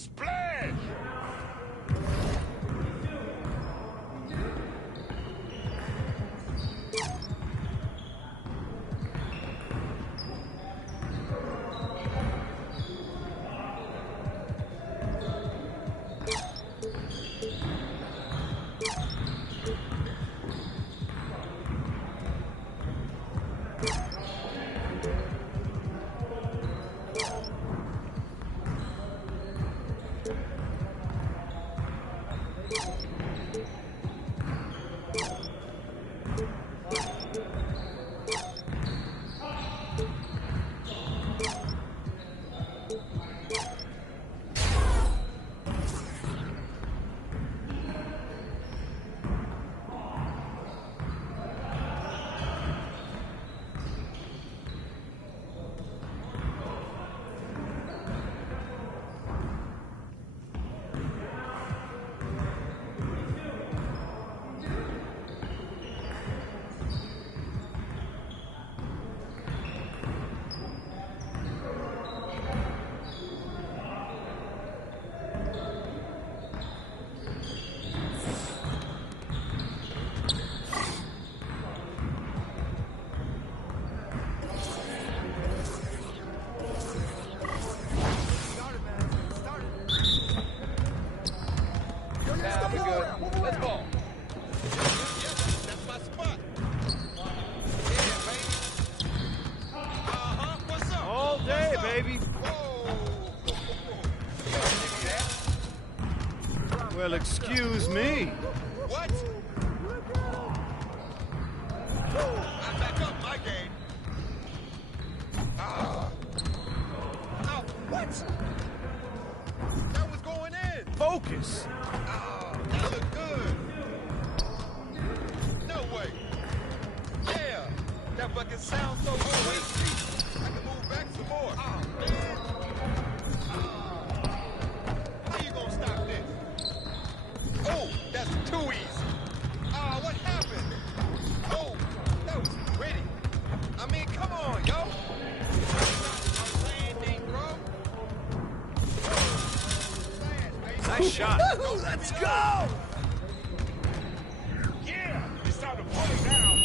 Splash! Well, excuse me. What? I back up my game. Oh, what? That was going in. Focus. Oh, that looked good. No way. Yeah, that fucking sounds so sweet. I can move back some more. Oh, man. How you gonna stop this? Oh, that's too easy. What happened? Oh, that was pretty. I mean, come on, yo. That's not a landing, bro. Nice shot. Let's go! Yeah, it's time to pull it down.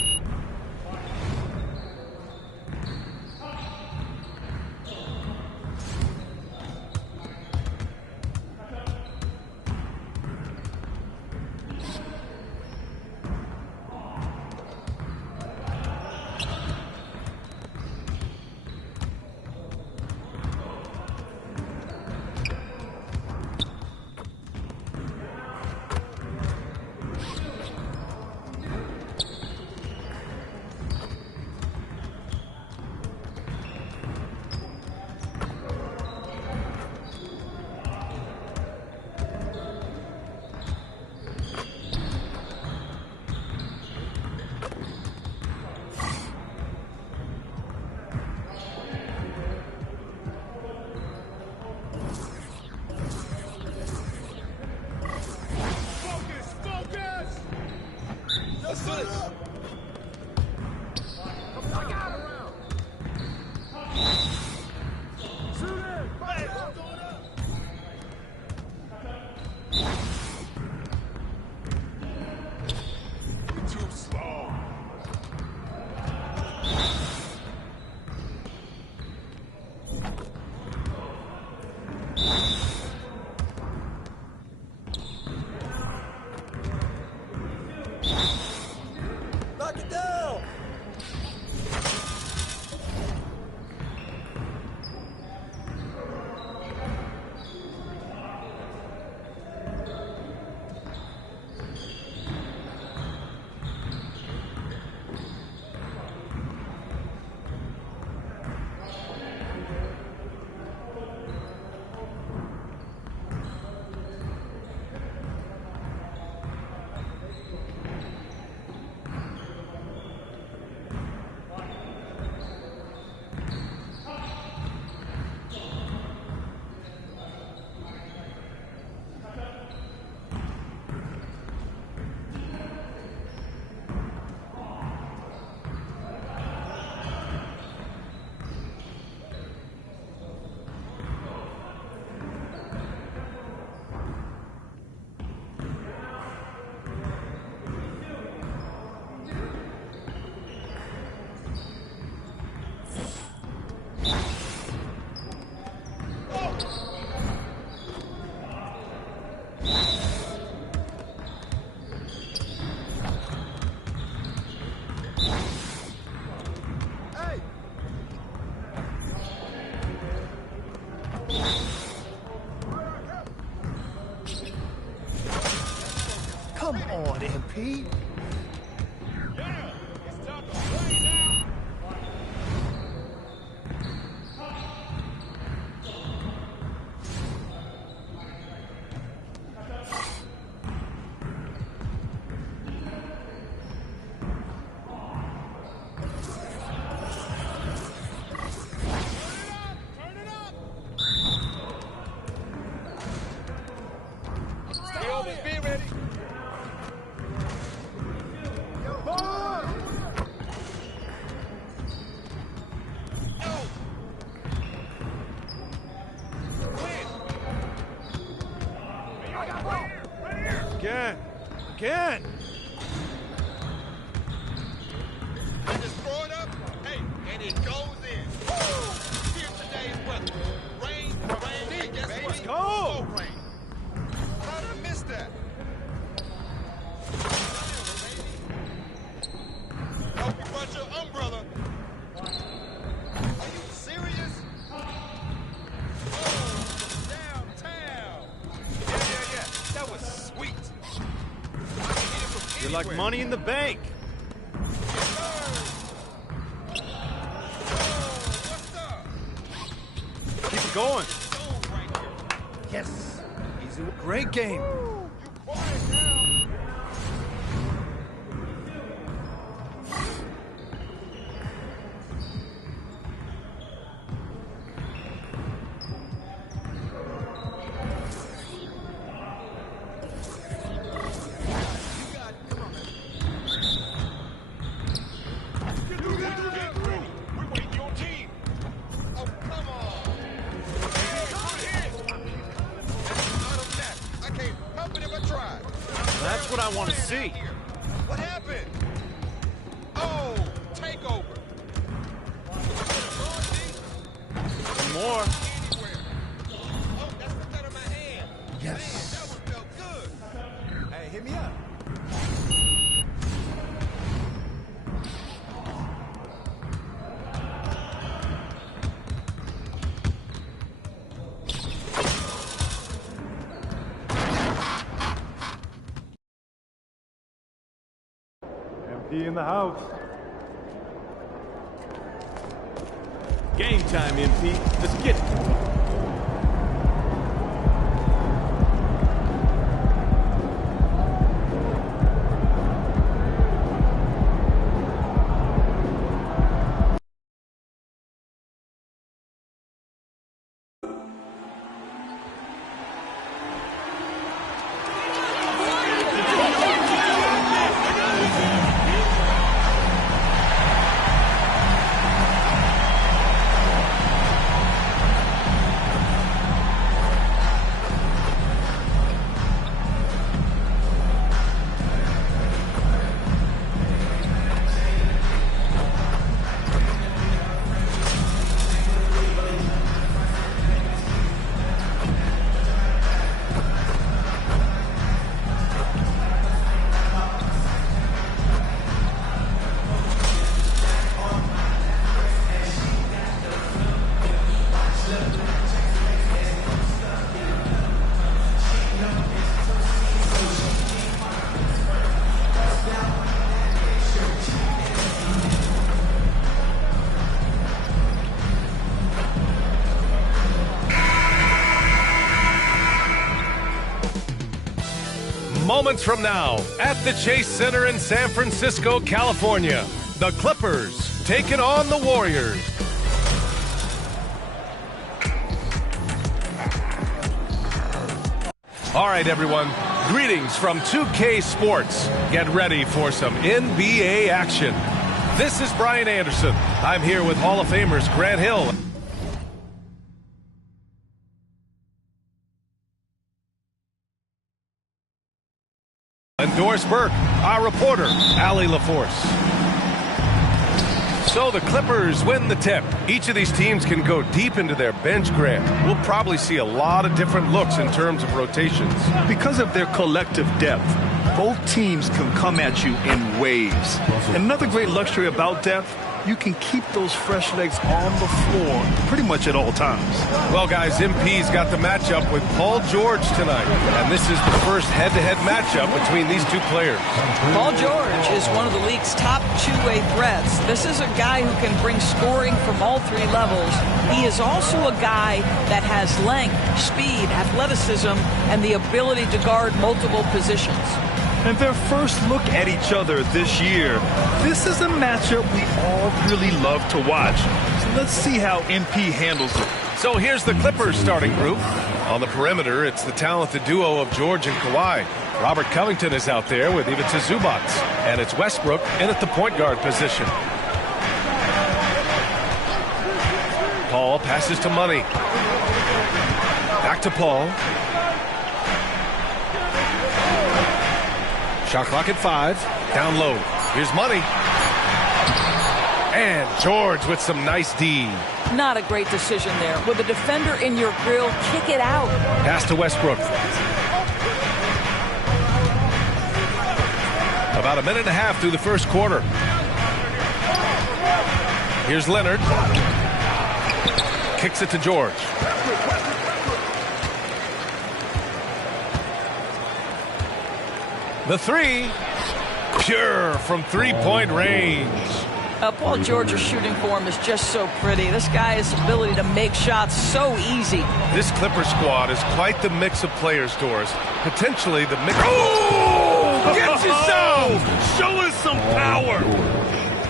MP. Yeah, it's time to play now. Turn it up! Stay always be ready. Again. I just throw it up, hey, and it goes in. Woo! Here's today's weather. Rain, and guess what? Let's go. No rain. How'd I miss that? Hope you brought your umbrella. Are you serious? Oh, downtown. Yeah. That was sweet. I can hit it from You're like anywhere. money in the bank. Keep it going. Yes. Easy. Great game. That's what I want to see. What happened? Oh, takeover. More. Oh, that's the cut of my hand. Yes. Man, that one felt good. Hey, hit me up. MP in the house. Game time, MP. Let's get it. Moments from now, at the Chase Center in San Francisco, California, the Clippers taking on the Warriors. All right, everyone, greetings from 2K Sports. Get ready for some NBA action. This is Brian Anderson. I'm here with Hall of Famers Grant Hill and Doris Burke, our reporter, Allie LaForce. So the Clippers win the tip. Each of these teams can go deep into their bench, Grant. We'll probably see a lot of different looks in terms of rotations. Because of their collective depth, both teams can come at you in waves. Another great luxury about depth, you can keep those fresh legs on the floor pretty much at all times. Well, guys, MP's got the matchup with Paul George tonight. And this is the first head-to-head matchup between these two players. Paul George is one of the league's top two-way threats. This is a guy who can bring scoring from all three levels. He is also a guy that has length, speed, athleticism, and the ability to guard multiple positions. And their first look at each other this year, this is a matchup we all really love to watch. So let's see how MP handles it. So here's the Clippers starting group. On the perimeter, it's the talented duo of George and Kawhi. Robert Covington is out there with Ivica Zubac. And it's Westbrook in at the point guard position. Paul passes to Money. Back to Paul. Shot clock at 5. Down low. Here's Money. And George with some nice D. Not a great decision there. With a defender in your grill, kick it out. Pass to Westbrook. About a minute and a half through the first quarter. Here's Leonard. Kicks it to George. The three. Pure from three-point range. Paul George's shooting form is just so pretty. This guy's ability to make shots so easy. This Clipper squad is quite the mix of players, Doris. Potentially the mix. Oh! Gets you so! Show us some power!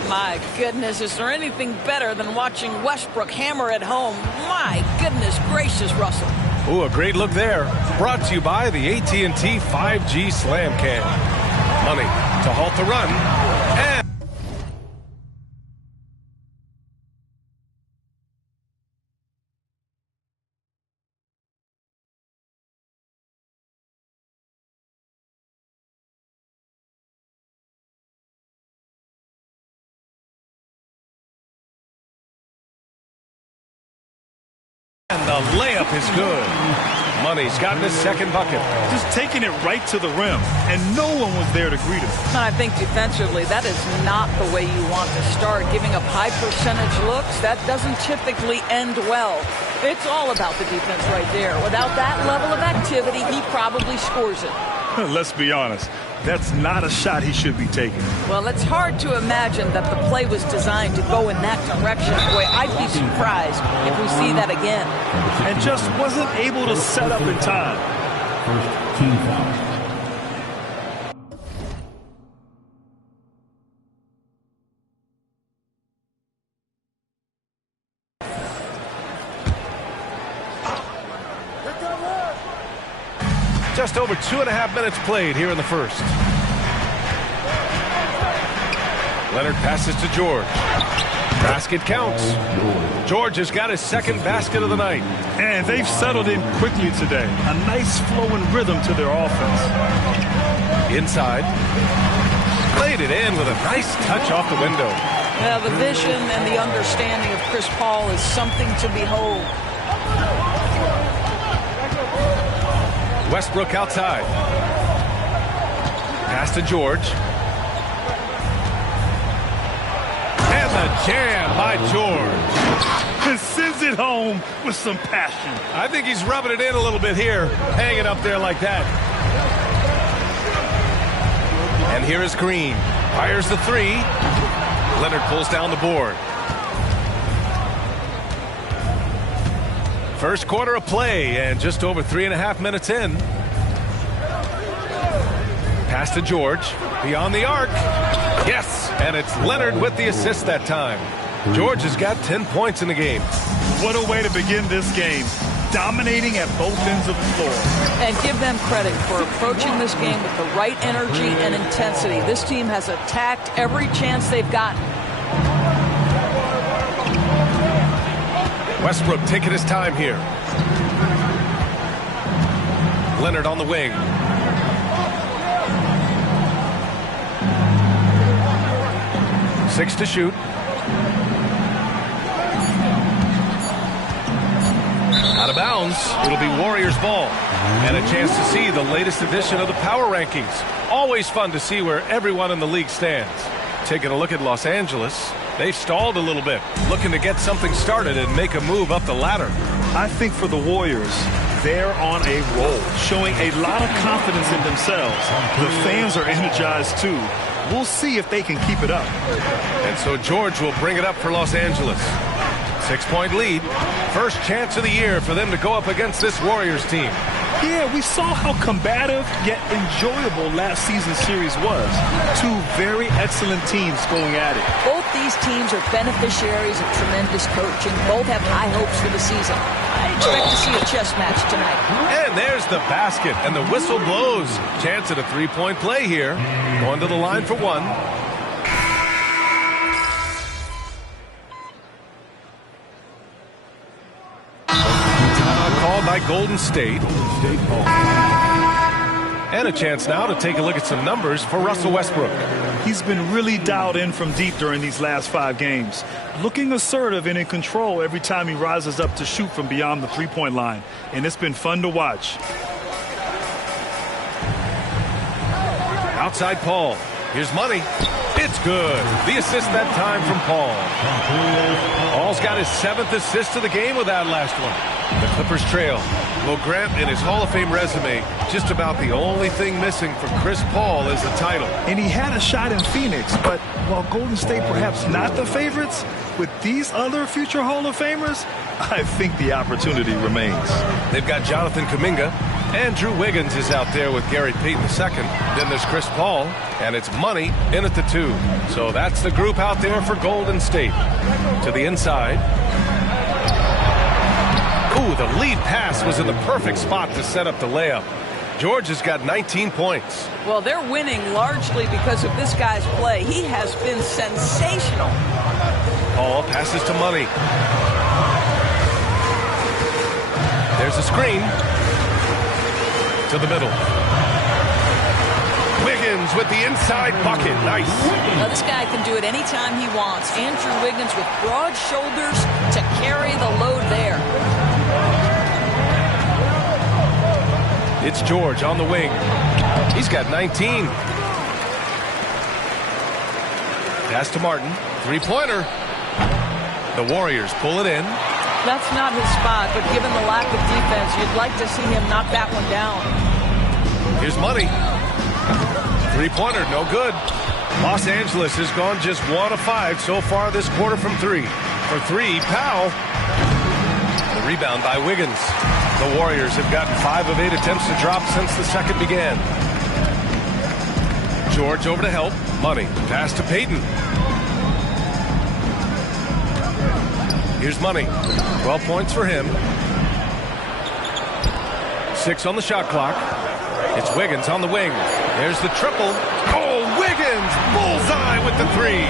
My goodness, is there anything better than watching Westbrook hammer at home? My goodness gracious, Russell. Ooh, a great look there. Brought to you by the AT&T 5G Slam Cam. Money to halt the run. And the layup is good. Money's gotten his second bucket. Just taking it right to the rim, and no one was there to greet him. I think defensively, that is not the way you want to start. Giving up high percentage looks, that doesn't typically end well. It's all about the defense right there. Without that level of activity, he probably scores it. Let's be honest. That's not a shot he should be taking. Well, it's hard to imagine that the play was designed to go in that direction. Boy, I'd be surprised if we see that again. And just wasn't able to set up in time. First team foul. Just over 2.5 minutes played here in the first. Leonard passes to George. Basket counts. George has got his second basket of the night. And they've settled in quickly today. A nice flowing rhythm to their offense. Inside. Played it in with a nice touch off the window. Well, the vision and the understanding of Chris Paul is something to behold. Westbrook outside. Pass to George. And the jam by George. And sends it home with some passion. I think he's rubbing it in a little bit here, hanging up there like that. And here is Green. Fires the three. Leonard pulls down the board. First quarter of play and just over 3.5 minutes in. Pass to George. Beyond the arc. Yes, and it's Leonard with the assist that time. George has got 10 points in the game. What a way to begin this game. Dominating at both ends of the floor. And give them credit for approaching this game with the right energy and intensity. This team has attacked every chance they've gotten. Westbrook taking his time here. Leonard on the wing. Six to shoot. Out of bounds. It'll be Warriors ball. And a chance to see the latest edition of the power rankings. Always fun to see where everyone in the league stands. Taking a look at Los Angeles. They've stalled a little bit, looking to get something started and make a move up the ladder. I think for the Warriors, they're on a roll, showing a lot of confidence in themselves. The fans are energized too. We'll see if they can keep it up. And so George will bring it up for Los Angeles. 6-point lead. First chance of the year for them to go up against this Warriors team. Yeah, we saw how combative yet enjoyable last season's series was. Two very excellent teams going at it. Both these teams are beneficiaries of tremendous coaching. Both have high hopes for the season. I expect to see a chess match tonight. And there's the basket, and the whistle blows. Chance at a three-point play here. Going to the line for one. Called by Golden State. And a chance now to take a look at some numbers for Russell Westbrook. He's been really dialed in from deep during these last 5 games. Looking assertive and in control every time he rises up to shoot from beyond the three-point line. And it's been fun to watch. Outside Paul. Here's money. It's good. The assist that time from Paul. Paul's got his 7th assist of the game with that last one. The Clippers trail. Well, Grant, in his Hall of Fame resume, just about the only thing missing for Chris Paul is the title. And he had a shot in Phoenix, but while Golden State perhaps not the favorites, with these other future Hall of Famers, I think the opportunity remains. They've got Jonathan Kuminga. Andrew Wiggins is out there with Gary Payton II. Then there's Chris Paul, and it's money in at the 2. So that's the group out there for Golden State. To the inside. Ooh, the lead pass was in the perfect spot to set up the layup. George has got 19 points. Well, they're winning largely because of this guy's play. He has been sensational. Paul passes to Money. There's a screen. To the middle. Wiggins with the inside bucket. Nice. Now, this guy can do it anytime he wants. Andrew Wiggins with broad shoulders to carry the load there. It's George on the wing. He's got 19. Pass to Martin. Three-pointer. The Warriors pull it in. That's not his spot, but given the lack of defense, you'd like to see him knock that one down. Here's money. Three-pointer, no good. Los Angeles has gone just 1 of 5 so far this quarter from 3. For 3, Powell. The rebound by Wiggins. The Warriors have gotten 5 of 8 attempts to drop since the second began. George over to help. Money. Pass to Payton. Here's Money. 12 points for him. 6 on the shot clock. It's Wiggins on the wing. There's the triple. Oh, Wiggins! Bullseye with the 3.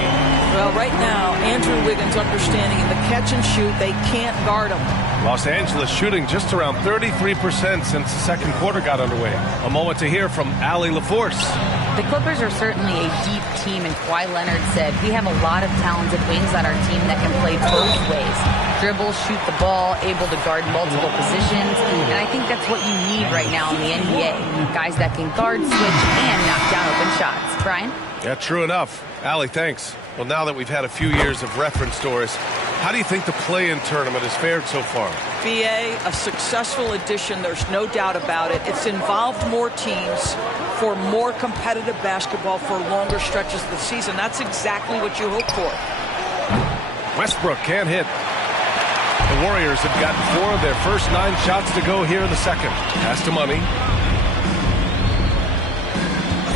Well, right now, Andrew Wiggins understanding in the catch and shoot, they can't guard him. Los Angeles shooting just around 33% since the second quarter got underway. A moment to hear from Allie LaForce. The Clippers are certainly a deep team, and Kawhi Leonard said, we have a lot of talented wings on our team that can play both ways. Dribble, shoot the ball, able to guard multiple positions, and I think that's what you need right now in the NBA. Guys that can guard, switch, and knock down open shots. Brian? Yeah, true enough. Allie, thanks. Well, now that we've had a few years of reference stories, how do you think the play-in tournament has fared so far? BA, a successful addition, there's no doubt about it. It's involved more teams for more competitive basketball for longer stretches of the season. That's exactly what you hope for. Westbrook can't hit. The Warriors have gotten 4 of their first 9 shots to go here in the second. Pass to Money.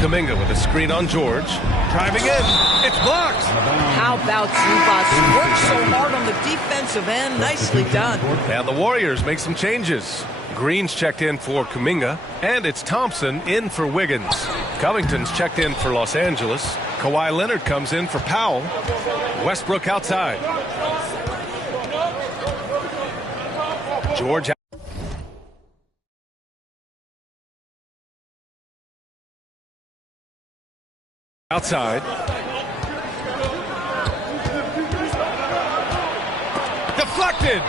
Kuminga with a screen on George. Driving in. It's blocked. How about Zubac? Worked so hard on the defensive end. Nicely done. And the Warriors make some changes. Green's checked in for Kuminga. And it's Thompson in for Wiggins. Covington's checked in for Los Angeles. Kawhi Leonard comes in for Powell. Westbrook outside. George outside. Deflected.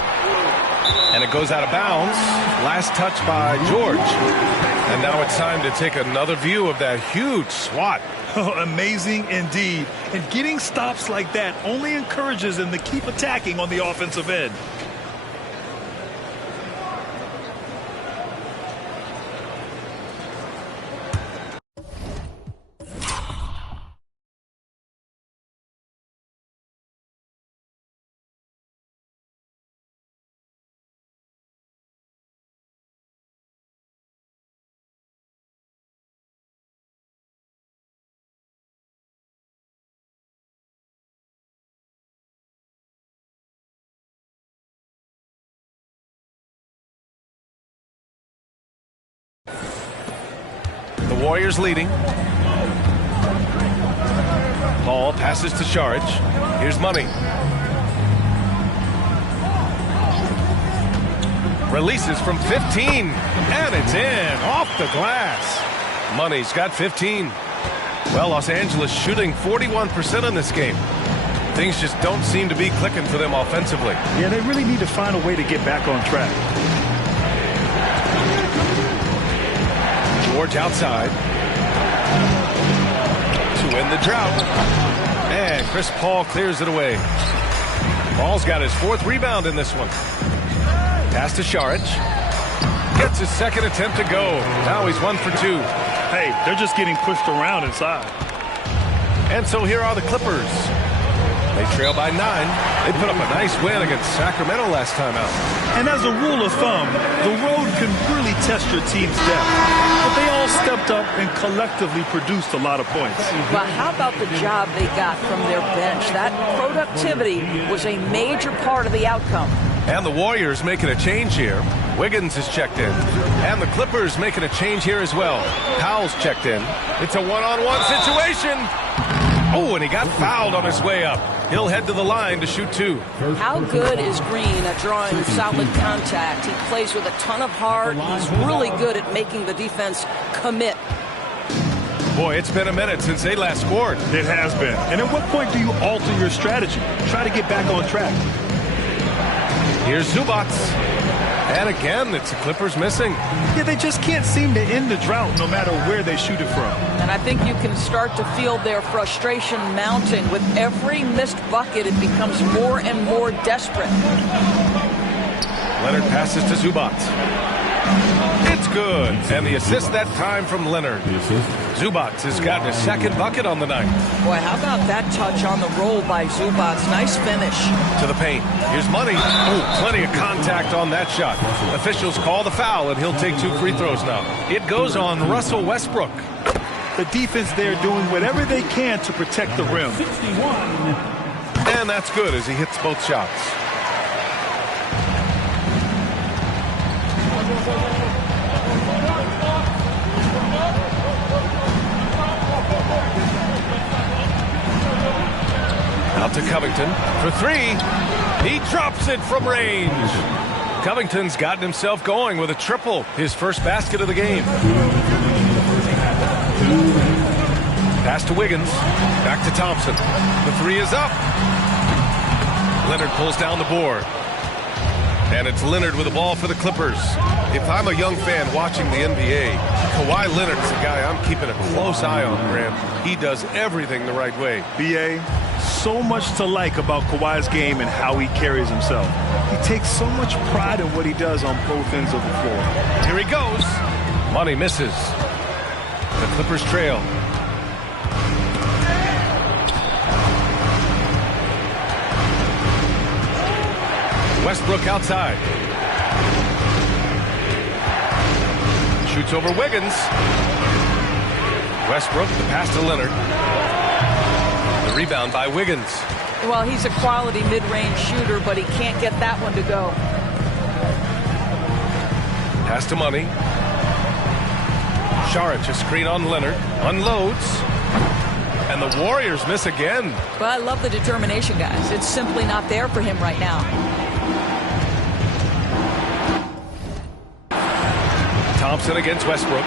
And it goes out of bounds. Last touch by George. And now it's time to take another view of that huge swat Amazing indeed. And getting stops like that only encourages them to keep attacking on the offensive end. The Warriors leading. Paul passes to Saric. Here's Money. Releases from 15, and it's in, off the glass. Money's got 15. Well, Los Angeles shooting 41% in this game. Things just don't seem to be clicking for them offensively. Yeah, they really need to find a way to get back on track. George outside to end the drought. And Chris Paul clears it away. Paul's got his 4th rebound in this one. Pass to Saric. Gets his 2nd attempt to go. Now he's 1 for 2. Hey, they're just getting pushed around inside. And so here are the Clippers. They trail by 9. They put up a nice win against Sacramento last time out. And as a rule of thumb, the road can really test your team's depth. But they all stepped up and collectively produced a lot of points. But how about the job they got from their bench? That productivity was a major part of the outcome. And the Warriors making a change here. Wiggins is checked in. And the Clippers making a change here as well. Powell's checked in. It's a one-on-one situation. Oh, and he got fouled on his way up. He'll head to the line to shoot 2. How good is Green at drawing solid contact? He plays with a ton of heart. He's really good at making the defense commit. Boy, it's been a minute since they last scored. It has been. And at what point do you alter your strategy? Try to get back on track. Here's Zubac. And again, it's the Clippers missing. Yeah, they just can't seem to end the drought no matter where they shoot it from. And I think you can start to feel their frustration mounting. With every missed bucket, it becomes more and more desperate. Leonard passes to Zubac. It's good. And the assist that time from Leonard. Zubac has gotten his 2nd bucket on the night. Boy, how about that touch on the roll by Zubac? Nice finish. To the paint. Here's Money. Oh, plenty of contact on that shot. Officials call the foul, and he'll take 2 free throws now. It goes on Russell Westbrook. The defense there doing whatever they can to protect the rim. And that's good as he hits both shots. Out to Covington for 3. He drops it from range. Covington's gotten himself going with a triple, his first basket of the game. Pass to Wiggins. Back to Thompson. The 3 is up. Leonard pulls down the board. And it's Leonard with the ball for the Clippers. If I'm a young fan watching the NBA, Kawhi Leonard's the guy I'm keeping a close eye on, Graham. He does everything the right way. B.A., so much to like about Kawhi's game and how he carries himself. He takes so much pride in what he does on both ends of the floor. Here he goes. Money misses. The Clippers trail. Westbrook outside. Shoots over Wiggins. Westbrook, the pass to Leonard. The rebound by Wiggins. Well, he's a quality mid-range shooter, but he can't get that one to go. Pass to Money. Saric, a screen on Leonard. Unloads. And the Warriors miss again. But I love the determination, guys. It's simply not there for him right now. Thompson against Westbrook.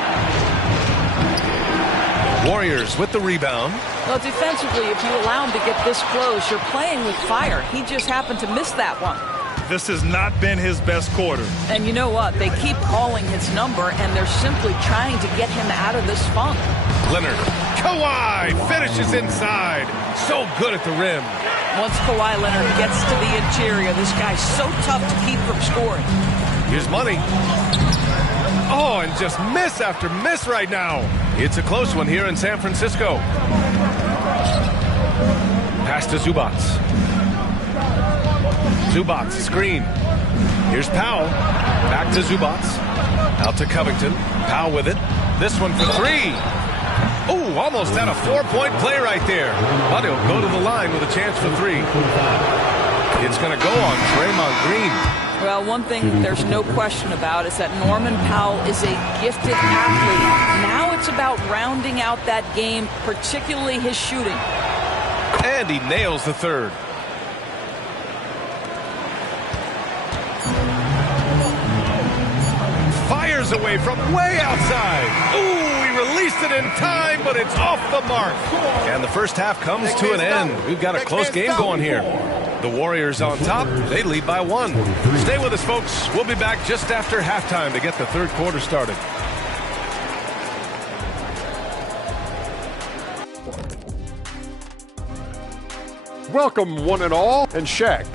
Warriors with the rebound. Well, defensively, if you allow him to get this close, you're playing with fire. He just happened to miss that one. This has not been his best quarter. And you know what? They keep calling his number, and they're simply trying to get him out of this funk. Leonard. Kawhi finishes inside. So good at the rim. Once Kawhi Leonard gets to the interior, this guy's so tough to keep from scoring. Here's money. Oh, and just miss after miss right now. It's a close one here in San Francisco. Pass to Zubac. Zubac, screen. Here's Powell. Back to Zubac. Out to Covington. Powell with it. This one for three. Oh, almost had a four-point play right there. But he'll go to the line with a chance for three. It's going to go on Draymond Green. Well, one thing there's no question about is that Norman Powell is a gifted athlete. Now it's about rounding out that game, particularly his shooting. And he nails the third. Fires away from way outside. Ooh, he released it in time, but it's off the mark. And the first half comes to an end. We've got a close game going here. The Warriors on top. They lead by one. Stay with us, folks. We'll be back just after halftime to get the third quarter started. Welcome, one and all. And Shaq,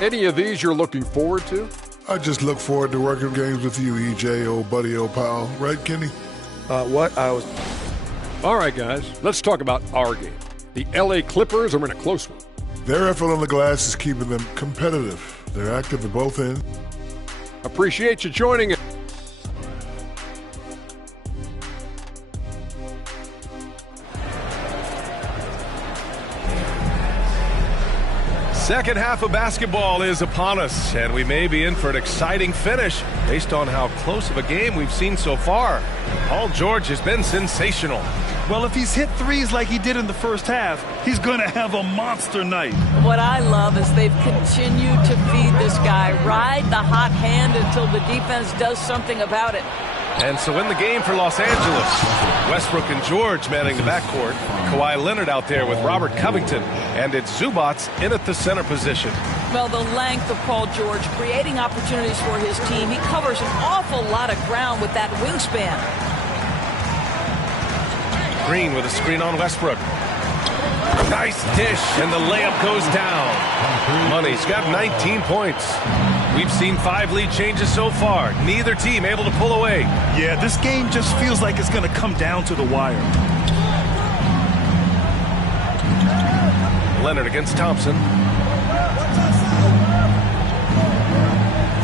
any of these you're looking forward to? I just look forward to working games with you, EJ, old buddy, old pal. Right, Kenny? What? All right, guys, let's talk about our game. The LA Clippers are in a close one. Their effort on the glass is keeping them competitive. They're active at both ends. Appreciate you joining us. Second half of basketball is upon us, and we may be in for an exciting finish based on how close of a game we've seen so far. Paul George has been sensational. Well, if he's hit threes like he did in the first half, he's going to have a monster night. What I love is they've continued to feed this guy, ride the hot hand until the defense does something about it. And so in the game for Los Angeles, Westbrook and George manning the backcourt. Kawhi Leonard out there with Robert Covington. And it's Zubac in at the center position. Well, the length of Paul George creating opportunities for his team. He covers an awful lot of ground with that wingspan. Green with a screen on Westbrook. Nice dish, and the layup goes down. Money's got 19 points. We've seen 5 lead changes so far. Neither team able to pull away. Yeah, this game just feels like it's going to come down to the wire. Leonard against Thompson.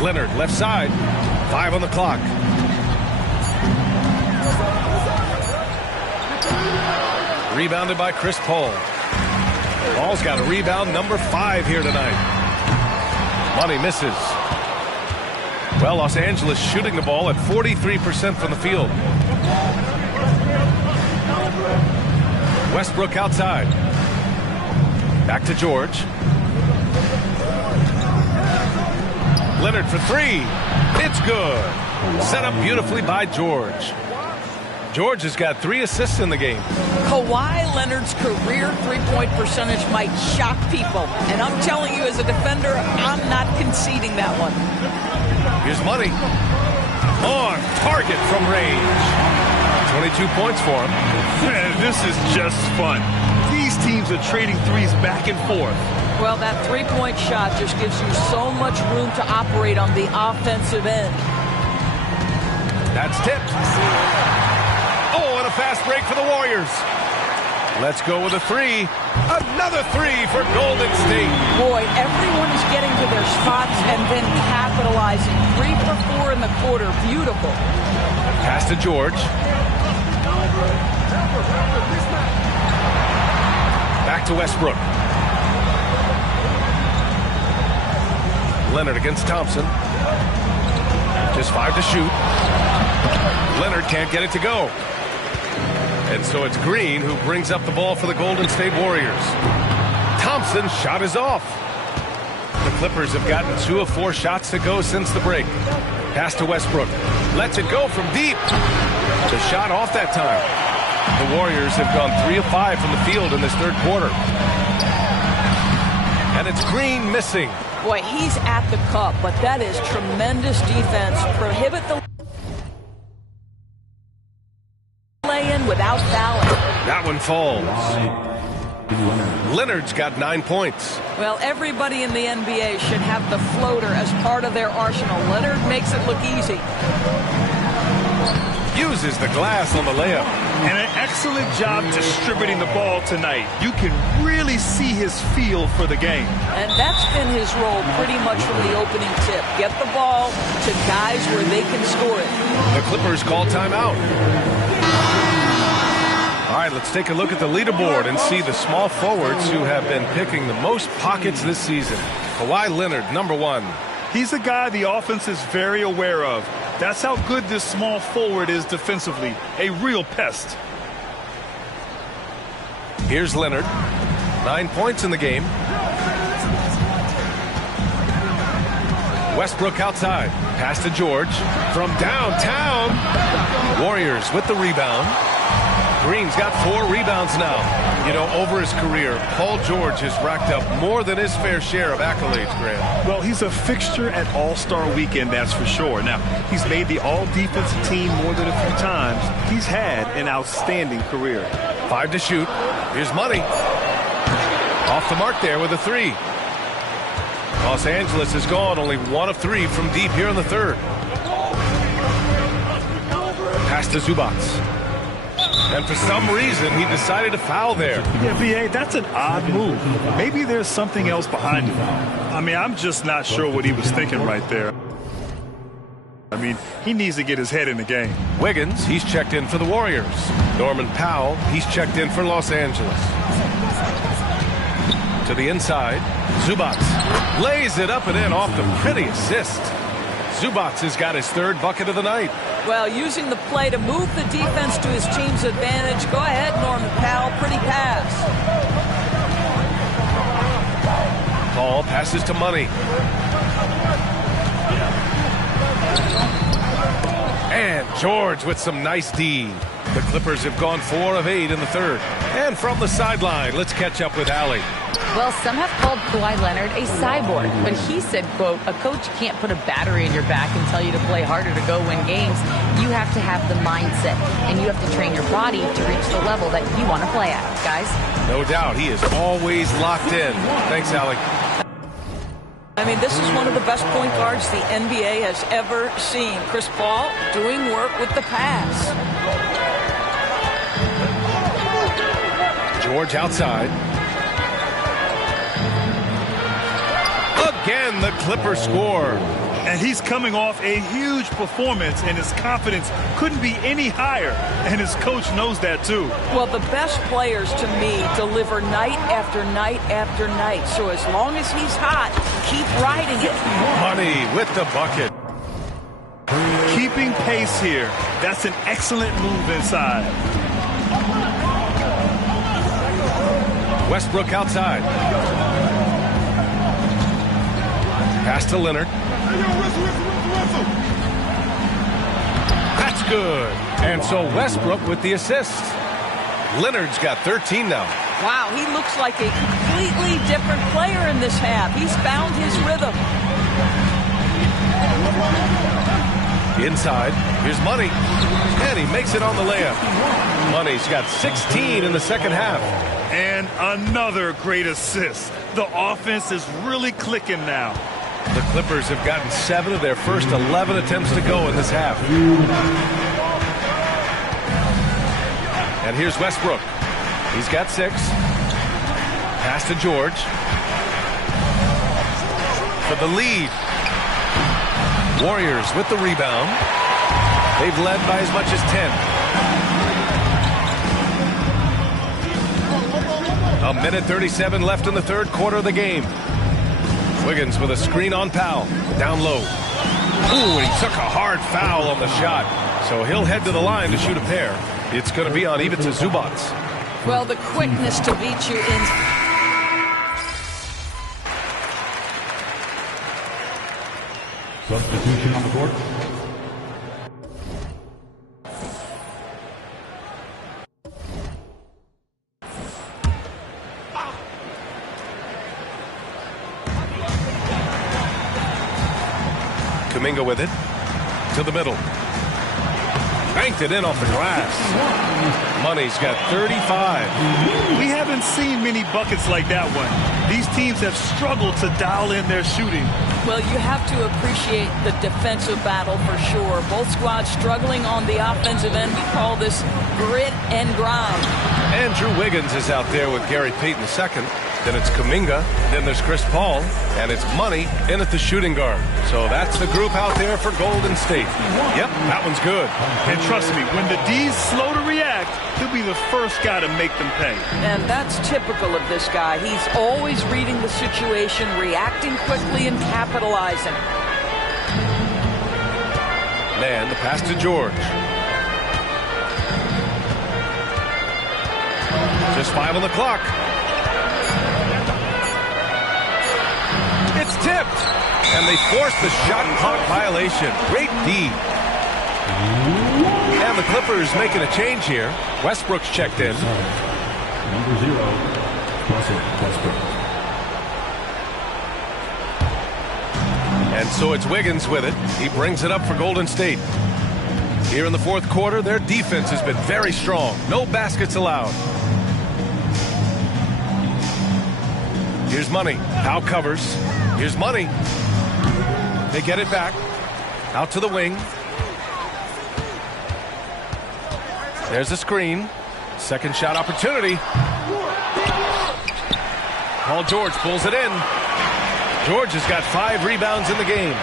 Leonard left side. 5 on the clock. Rebounded by Chris Paul. Paul's got a rebound number 5 here tonight. Money misses. Well, Los Angeles shooting the ball at 43% from the field. Westbrook outside. Back to George. Leonard for 3. It's good. Set up beautifully by George. George has got 3 assists in the game. Kawhi Leonard's career three-point percentage might shock people. And I'm telling you, as a defender, I'm not conceding that one. Here's Money. On target from range. 22 points for him. Man, this is just fun. These teams are trading threes back and forth. Well, that three-point shot just gives you so much room to operate on the offensive end. That's tipped. Oh, and a fast break for the Warriors. Let's go with a 3. Another 3 for Golden State. Boy, everyone is getting to their spots and then capitalizing. 3 for 4 in the quarter. Beautiful. Pass to George. Back to Westbrook. Leonard against Thompson. Just 5 to shoot. Leonard can't get it to go. And so it's Green who brings up the ball for the Golden State Warriors. Thompson's shot is off. The Clippers have gotten 2 of 4 shots to go since the break. Pass to Westbrook. Lets it go from deep. The shot off that time. The Warriors have gone 3 of 5 from the field in this third quarter. And it's Green missing. Boy, he's at the cup, but that is tremendous defense. Prohibit the lay-in without fouling. That one falls. Leonard's got 9 points. Well, everybody in the NBA should have the floater as part of their arsenal. Leonard makes it look easy. Uses the glass on the layup. And an excellent job distributing the ball tonight. You can really see his feel for the game. And that's been his role pretty much from the opening tip. Get the ball to guys where they can score it. The Clippers call timeout. All right, let's take a look at the leaderboard and see the small forwards who have been picking the most pockets this season. Kawhi Leonard, number 1. He's a guy the offense is very aware of. That's how good this small forward is defensively. A real pest. Here's Leonard. 9 points in the game. Westbrook outside. Pass to George. From downtown. Warriors with the rebound. Green's got 4 rebounds now. You know, over his career, Paul George has racked up more than his fair share of accolades, Grant. Well, he's a fixture at All-Star Weekend, that's for sure. Now, he's made the All-Defensive team more than a few times. He's had an outstanding career. 5 to shoot. Here's Money. Off the mark there with a 3. Los Angeles has gone only 1 of 3 from deep here in the third. Pass to Zubac. And for some reason, he decided to foul there. Yeah, B.A., that's an odd move. Maybe there's something else behind it. I mean, I'm just not sure what he was thinking right there. I mean, he needs to get his head in the game. Wiggins, he's checked in for the Warriors. Norman Powell, he's checked in for Los Angeles. To the inside, Zubac lays it up and in off the pretty assist. Zubac has got his 3rd bucket of the night. Well, using the play to move the defense to his team's advantage. Go ahead, Norman Powell. Pretty pass. Paul passes to Money. And George with some nice D. The Clippers have gone 4 of 8 in the third. And from the sideline, let's catch up with Allie. Well, some have called Kawhi Leonard a cyborg, but he said, quote, a coach can't put a battery in your back and tell you to play harder to go win games. You have to have the mindset, and you have to train your body to reach the level that you want to play at, guys. No doubt, he is always locked in. Thanks, Allie. I mean, this is one of the best point guards the NBA has ever seen. Chris Paul doing work with the pass. George outside. Again, the Clippers score. And he's coming off a huge performance, and his confidence couldn't be any higher. And his coach knows that, too. Well, the best players, to me, deliver night after night after night. So as long as he's hot, keep riding it. Money with the bucket. Keeping pace here. That's an excellent move inside. Westbrook outside. Pass to Leonard. That's good. And so Westbrook with the assist. Leonard's got 13 now. Wow, he looks like a completely different player in this half. He's found his rhythm. Inside, here's Money. And he makes it on the layup. Money's got 16 in the second half. And another great assist. The offense is really clicking now. The Clippers have gotten 7 of their first 11 attempts to go in this half. And here's Westbrook. He's got 6. Pass to George. For the lead. Warriors with the rebound. They've led by as much as 10. A minute 37 left in the third quarter of the game. Wiggins with a screen on Powell. Down low. Ooh, and he took a hard foul on the shot. So he'll head to the line to shoot a pair. It's going to be on Ivica Zubac. Well, the quickness to beat you in. Substitution on the court. Kuminga with it. To the middle. Banked it in off the glass. Money's got 35. We haven't seen many buckets like that one. These teams have struggled to dial in their shooting. Well, you have to appreciate the defensive battle for sure. Both squads struggling on the offensive end. We call this grit and grind. Andrew Wiggins is out there with Gary Payton II. Then it's Kuminga. Then there's Chris Paul. And it's Money in at the shooting guard. So that's the group out there for Golden State. Yep, that one's good. And trust me, when the D's slow to react, he'll be the first guy to make them pay. And that's typical of this guy. He's always reading the situation, reacting quickly, and capitalizing. Man, the pass to George. Just 5 on the clock. It's tipped. And they force the shot clock violation. Great D. And the Clippers making a change here. Westbrook's checked in. Number 0, Russell Westbrook. And so it's Wiggins with it. He brings it up for Golden State. Here in the fourth quarter, their defense has been very strong. No baskets allowed. Here's Money. Powell covers. Here's Money. They get it back. Out to the wing. There's a screen. Second shot opportunity. Paul George pulls it in. George has got 5 rebounds in the game.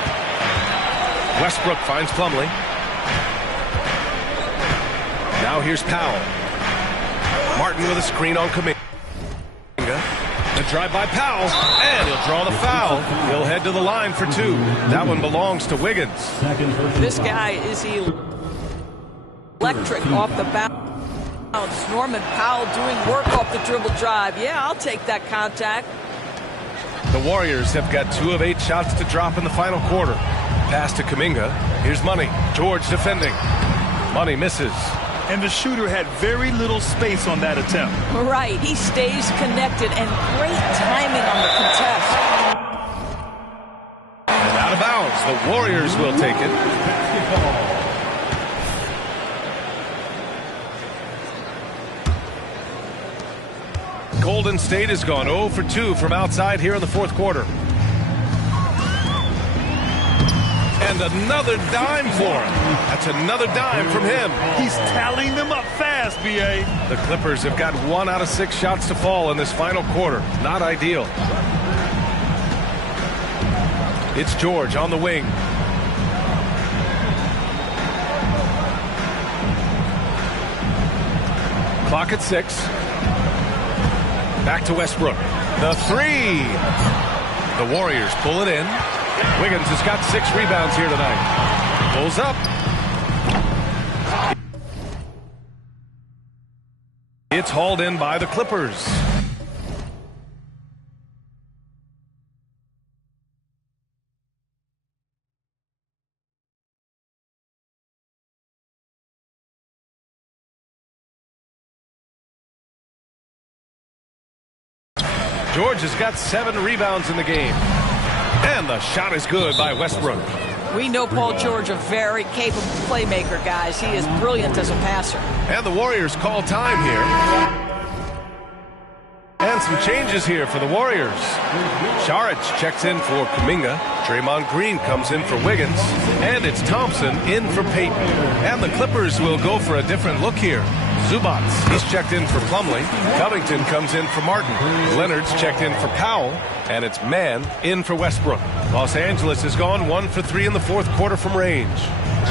Westbrook finds Plumlee. Now here's Powell. Martin with a screen on Kuminga. The drive by Powell, and he'll draw the foul. He'll head to the line for 2. That one belongs to Wiggins. This guy is electric off the bounce. Norman Powell doing work off the dribble drive. Yeah, I'll take that contact. The Warriors have got 2 of 8 shots to drop in the final quarter. Pass to Kuminga. Here's Money. George defending. Money misses. And the shooter had very little space on that attempt. Right, he stays connected, and great timing on the contest. And out of bounds, the Warriors will take it. Golden State has gone 0 for 2 from outside here in the fourth quarter. And another dime for him. That's another dime from him. He's tallying them up fast, B.A. The Clippers have got 1 out of 6 shots to fall in this final quarter. Not ideal. It's George on the wing. Clock at 6. Back to Westbrook. The 3. The Warriors pull it in. Wiggins has got 6 rebounds here tonight. Pulls up. It's hauled in by the Clippers. George has got 7 rebounds in the game. And the shot is good by Westbrook. We know Paul George, a very capable playmaker, guys. He is brilliant as a passer. And the Warriors call time here. And some changes here for the Warriors. Saric checks in for Kuminga. Draymond Green comes in for Wiggins. And it's Thompson in for Payton. And the Clippers will go for a different look here. Zubac, he's checked in for Plumlee. Covington comes in for Martin. Leonard's checked in for Powell. And it's Mann in for Westbrook. Los Angeles has gone 1 for 3 in the fourth quarter from range.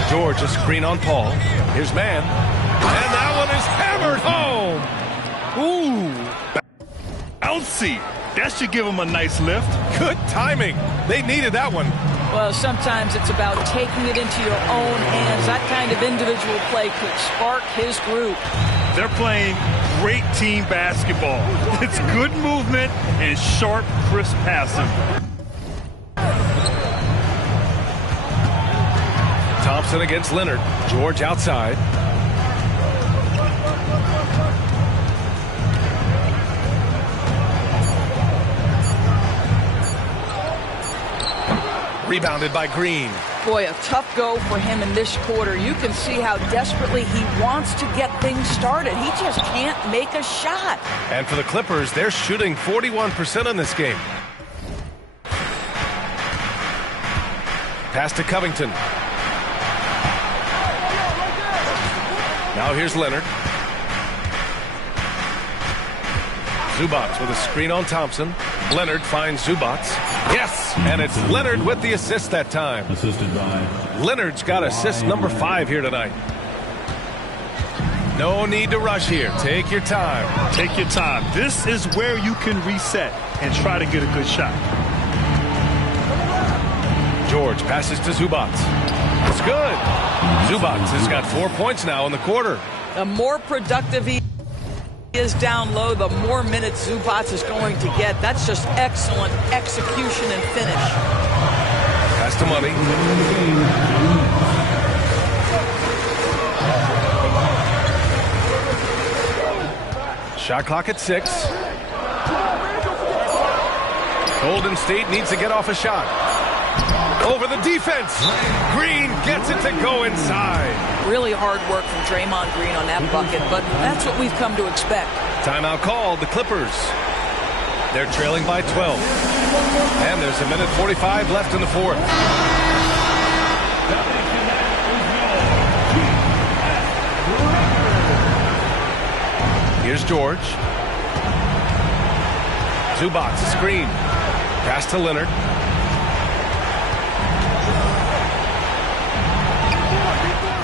George, a screen on Paul. Here's Mann. And that one is hammered home. Ooh. Bouncy. That should give him a nice lift. Good timing. They needed that one. Well, sometimes it's about taking it into your own hands. That kind of individual play could spark his group. They're playing great team basketball. It's good movement and sharp, crisp passing. Thompson against Leonard. George outside. Rebounded by Green. Boy, a tough go for him in this quarter. You can see how desperately he wants to get things started. He just can't make a shot. And for the Clippers, they're shooting 41% in this game. Pass to Covington. Now here's Leonard. Zubats with a screen on Thompson. Leonard finds Zubats. Yes, and it's Leonard with the assist that time. Assisted by Leonard's got assist number 5 here tonight. No need to rush here. Take your time. Take your time. This is where you can reset and try to get a good shot. George passes to Zubats. It's good. Zubats has got 4 points now in the quarter. The more productive he is down low, the more minutes Zubats is going to get. That's just excellent execution and finish. Pass to Money. Shot clock at 6. Golden State needs to get off a shot. Over the defense. Green gets it to go inside. Really hard work from Draymond Green on that bucket, but that's what we've come to expect. Timeout called, the Clippers. They're trailing by 12. And there's a minute 45 left in the fourth. Here's George. Zubats, screen. Pass to Leonard.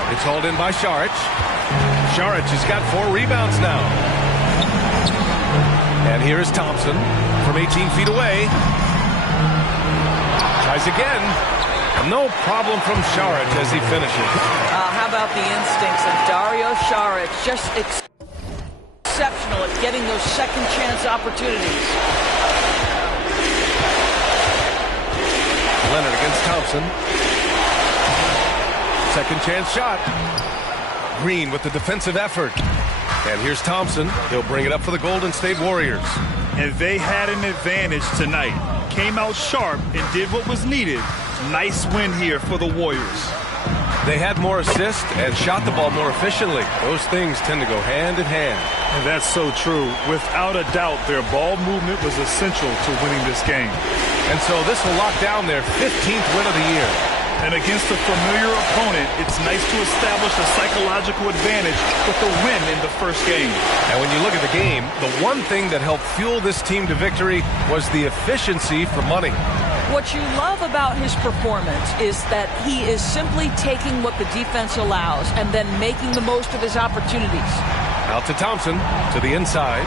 It's hauled in by Šarić. Šarić has got 4 rebounds now. And here is Thompson from 18 feet away. Tries again. No problem from Šarić as he finishes. How about the instincts of Dario Šarić? Just exceptional at getting those second chance opportunities. Leonard against Thompson. Second chance shot. Green with the defensive effort. And here's Thompson. He'll bring it up for the Golden State Warriors. And they had an advantage tonight. Came out sharp and did what was needed. Nice win here for the Warriors. They had more assists and shot the ball more efficiently. Those things tend to go hand in hand. And that's so true. Without a doubt, their ball movement was essential to winning this game. And so this will lock down their 15th win of the year. And against a familiar opponent, it's nice to establish a psychological advantage with the win in the first game. And when you look at the game, the one thing that helped fuel this team to victory was the efficiency for Money. What you love about his performance is that he is simply taking what the defense allows and then making the most of his opportunities. Out to Thompson, to the inside.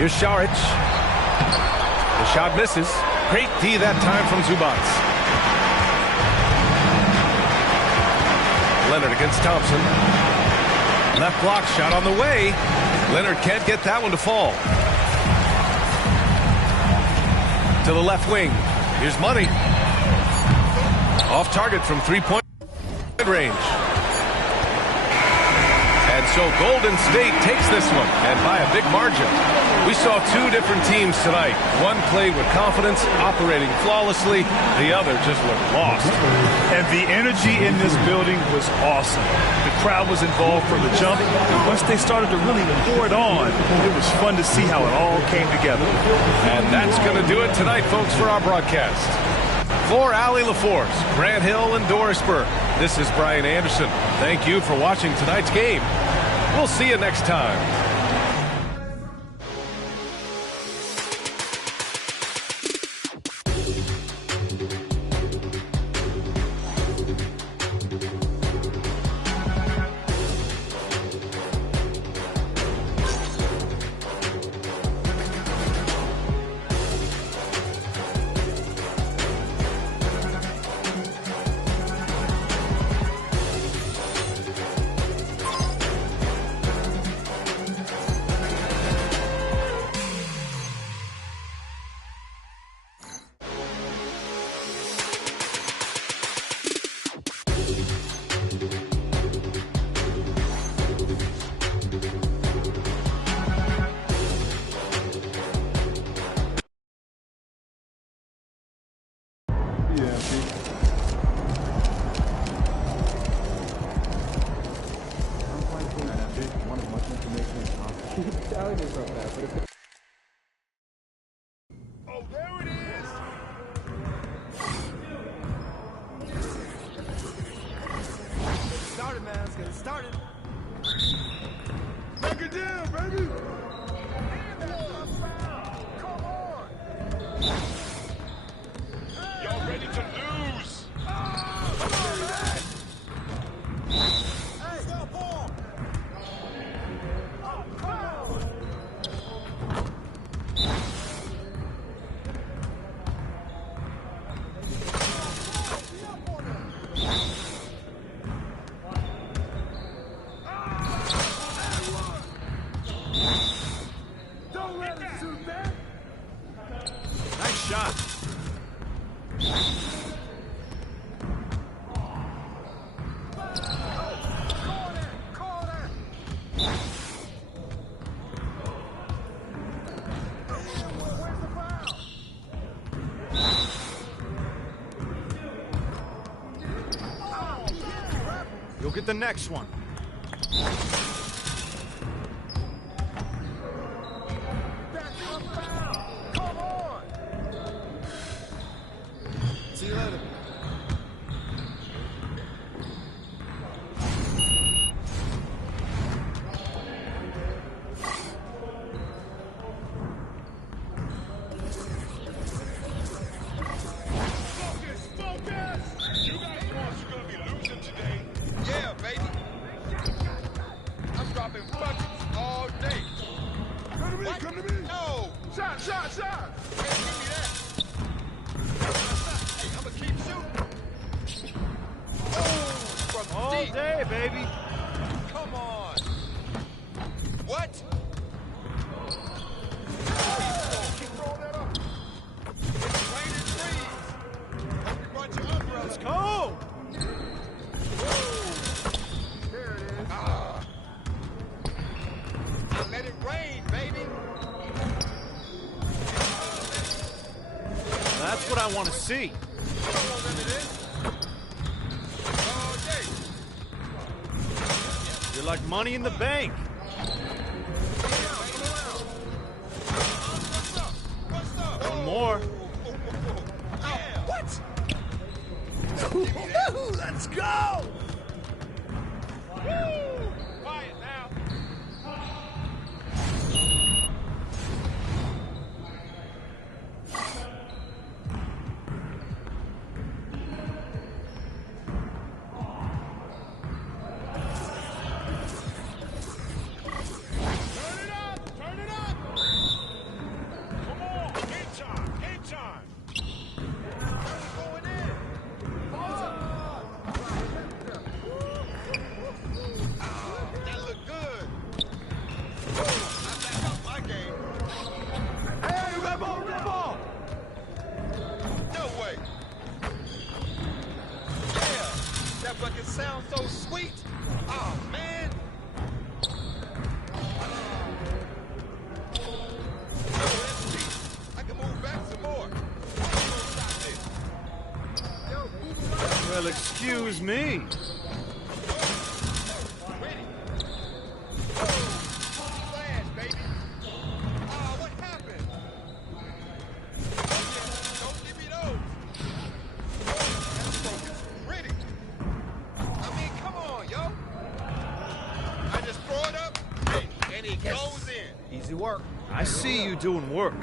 Here's Šarić. The shot misses. Great D that time from Zubats. Leonard against Thompson. Left block shot on the way. Leonard can't get that one to fall. To the left wing. Here's Money. Off target from 3-point range. And so Golden State takes this one, and by a big margin. We saw 2 different teams tonight. One played with confidence, operating flawlessly. The other just looked lost. And the energy in this building was awesome. The crowd was involved from the jump, and once they started to really pour it on, it was fun to see how it all came together. And that's going to do it tonight, folks, for our broadcast. For Allie LaForce, Grant Hill, and Doris Burke, this is Brian Anderson. Thank you for watching tonight's game. We'll see you next time. Oh, there it is. Started, man. Let's get it started. Break it down, baby. Come on. Y'all ready to lose? Come on, man. Hey, stop ball. Oh, come on. Don't let him shoot that. Nice shot. Corner. Where's the foul? You'll get the next one. That's a foul. Come on. See you later. Focus. You guys want you're gonna be losing today. Yeah, baby. I'm dropping buckets all day. Come to me, come to me. No. Shot. Can't give me that. Hey, I'm gonna keep shooting. Oh, from All deep. day, baby. Come on. What? Keep throwing that up. It's raining trees. Hope you brought your umbrella. Let's go. There it is. I let it rain, baby. That's what I want to see. You don't want none of this. All day. You're like money in the bank. What's up? One more. Yeah. What? Let's go. Quiet now. Turn it up. Come on, game time. Going in. That looked good. I back up my game. Hey, red ball. No way. Yeah, that bucket sounds so sweet. Oh, man. I can move back some more. Stop this. Well, excuse me. Ready. Flash, baby. What happened? Don't give me those. That's focus. Ready. I mean, come on, yo. I just throw it up, and it goes in. Easy work. I see you doing work.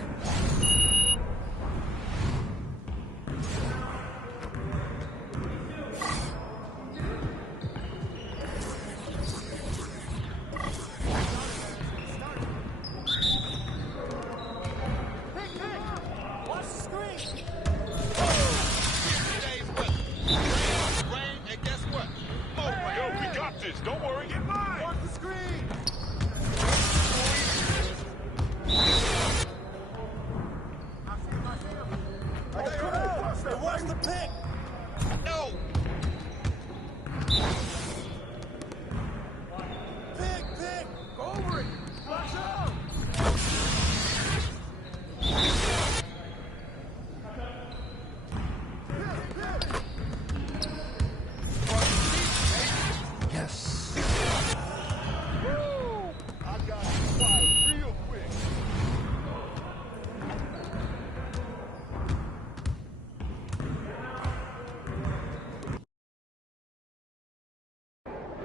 Watch the screen. Today's weather. Rain, and guess what? More rain. Yo, we got this. Don't worry. Get mine. Watch the screen.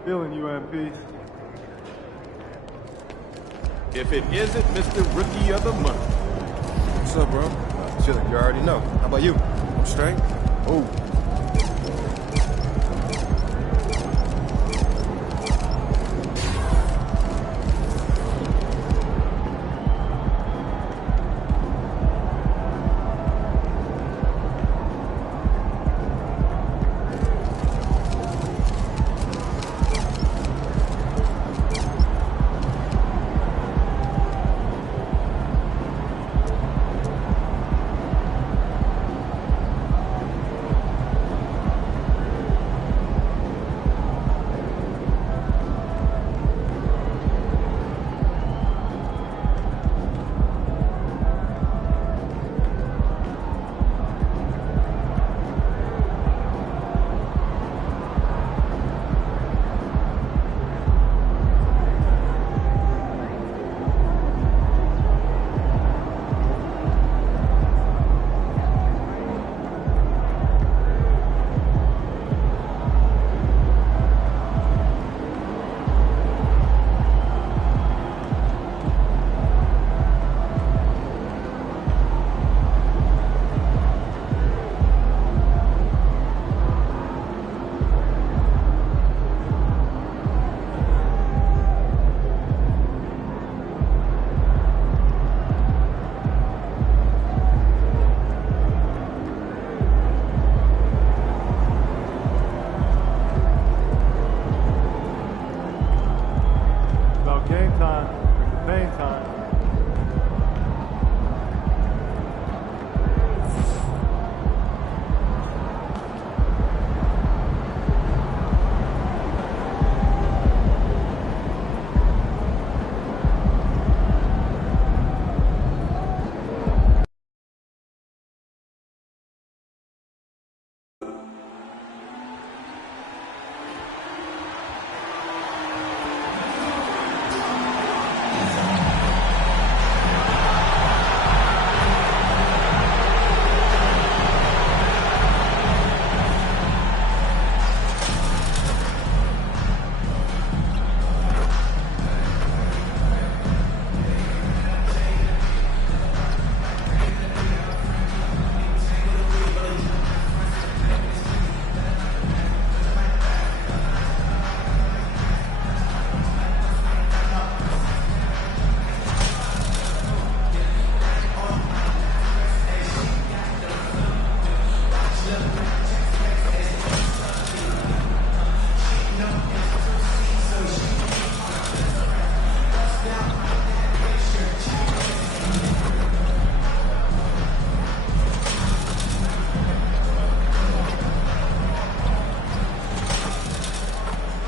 Feeling you, MP. If it isn't Mr. Rookie of the Month. What's up, bro? Chilling, you already know. How about you? I'm straight. Oh.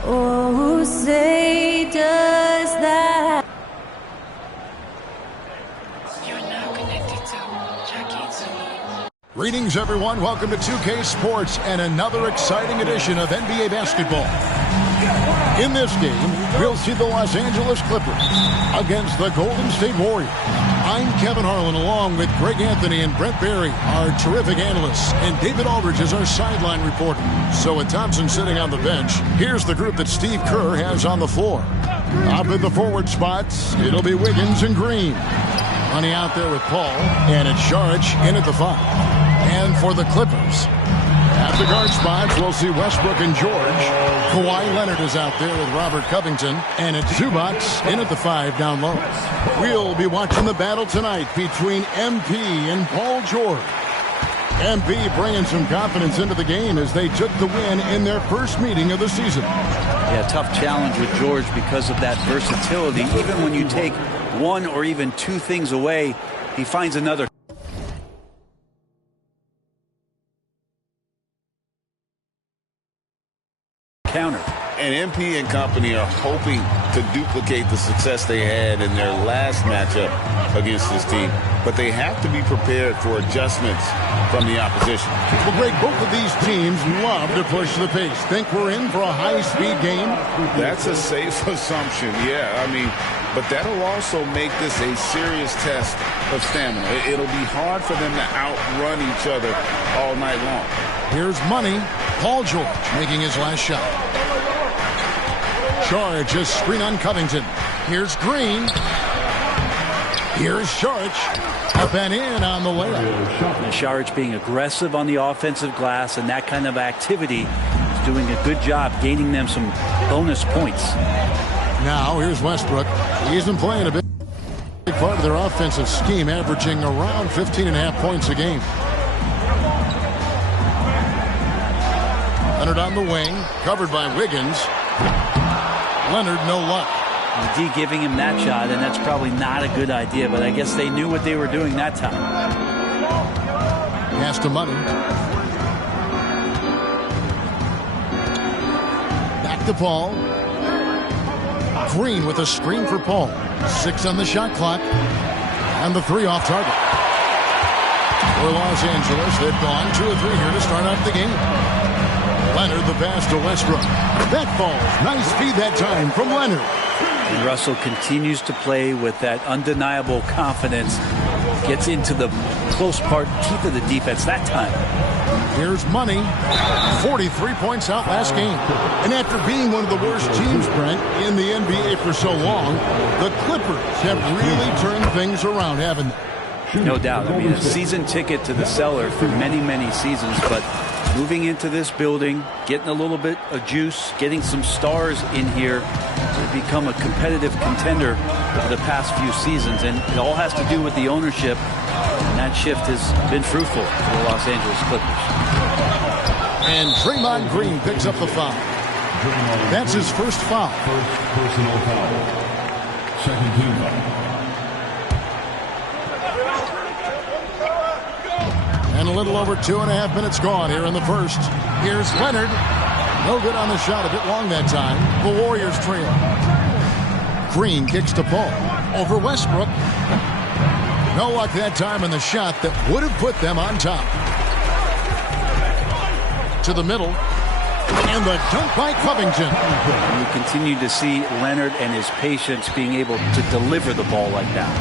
Oh, say does that. You're now connected to Jackie. Greetings, everyone. Welcome to 2K Sports and another exciting edition of NBA basketball. In this game, we'll see the Los Angeles Clippers against the Golden State Warriors. I'm Kevin Harlan, along with Greg Anthony and Brent Barry, our terrific analysts, and David Aldridge is our sideline reporter. So with Thompson sitting on the bench, here's the group that Steve Kerr has on the floor. Up in the forward spots, it'll be Wiggins and Green. Money out there with Paul, and it's Saric in at the 5. And for the Clippers, at the guard spots, we'll see Westbrook and George. Kawhi Leonard is out there with Robert Covington. And it's Zubac in at the 5 down low. We'll be watching the battle tonight between MP and Paul George. MP bringing some confidence into the game as they took the win in their first meeting of the season. Yeah, tough challenge with George because of that versatility. Even when you take one or even two things away, he finds another. Counter. And MP and company are hoping to duplicate the success they had in their last matchup against this team. But they have to be prepared for adjustments from the opposition. Well, Greg, both of these teams love to push the pace. Think we're in for a high-speed game? That's a safe assumption, yeah. I mean, but that'll also make this a serious test of stamina. It'll be hard for them to outrun each other all night long. Here's money. Paul George making his last shot. George, a screen on Covington. Here's Green. Here's Sharich. Up and in on the layup. Sharich being aggressive on the offensive glass, and that kind of activity is doing a good job gaining them some bonus points. Now here's Westbrook. He's been playing a big part of their offensive scheme, averaging around 15.5 points a game. Leonard on the wing, covered by Wiggins. Leonard, no luck. D giving him that shot, and that's probably not a good idea, but I guess they knew what they were doing that time. Pass to Money. Back to Paul. Green with a screen for Paul. 6 on the shot clock. And the 3 off target. For Los Angeles, they've gone 2 of 3 here to start off the game. Leonard, the pass to Westbrook. That falls. Nice feed that time from Leonard. And Russell continues to play with that undeniable confidence. Gets into the close part, teeth of the defense that time. Here's Money. 43 points out last game. And after being one of the worst teams, Brent, in the NBA for so long, the Clippers have really turned things around, haven't they? No doubt. I mean, a season ticket to the cellar for many, many seasons, but moving into this building, getting a little bit of juice, getting some stars in here to become a competitive contender over the past few seasons. And it all has to do with the ownership. And that shift has been fruitful for the Los Angeles Clippers. And Draymond Green picks up the foul. That's his first foul. First personal foul. Second team foul. And a little over 2.5 minutes gone here in the first. Here's Leonard. No good on the shot, a bit long that time. The Warriors trail. Green kicks to Paul. Over Westbrook. No luck that time in the shot that would have put them on top. To the middle. And the dunk by Covington. And you continue to see Leonard and his patience being able to deliver the ball like that.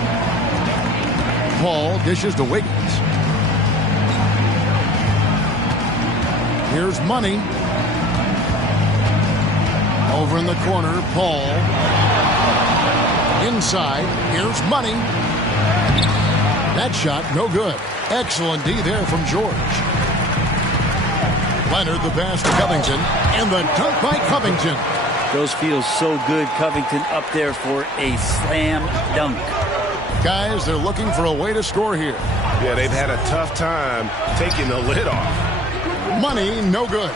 Paul dishes to Wiggins. Here's Money. Over in the corner, Paul. Inside, here's Money. That shot, no good. Excellent D there from George. Leonard, the pass to Covington. And the dunk by Covington. Those feel so good. Covington up there for a slam dunk. Guys, they're looking for a way to score here. Yeah, they've had a tough time taking the lid off. Money, no good.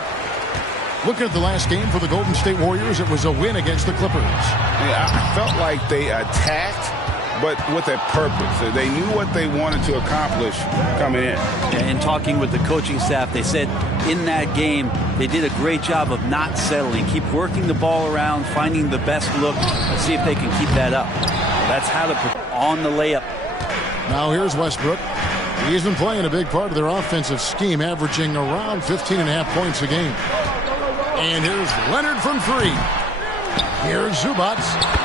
Looking at the last game for the Golden State Warriors, it was a win against the Clippers. Yeah, I felt like they attacked, but with a purpose. They knew what they wanted to accomplish coming in. And talking with the coaching staff, they said in that game, they did a great job of not settling. Keep working the ball around, finding the best look, and see if they can keep that up. That's how to put on the layup. Now here's Westbrook. He's been playing a big part of their offensive scheme, averaging around 15.5 points a game. And here's Leonard from 3. Here's Zubac,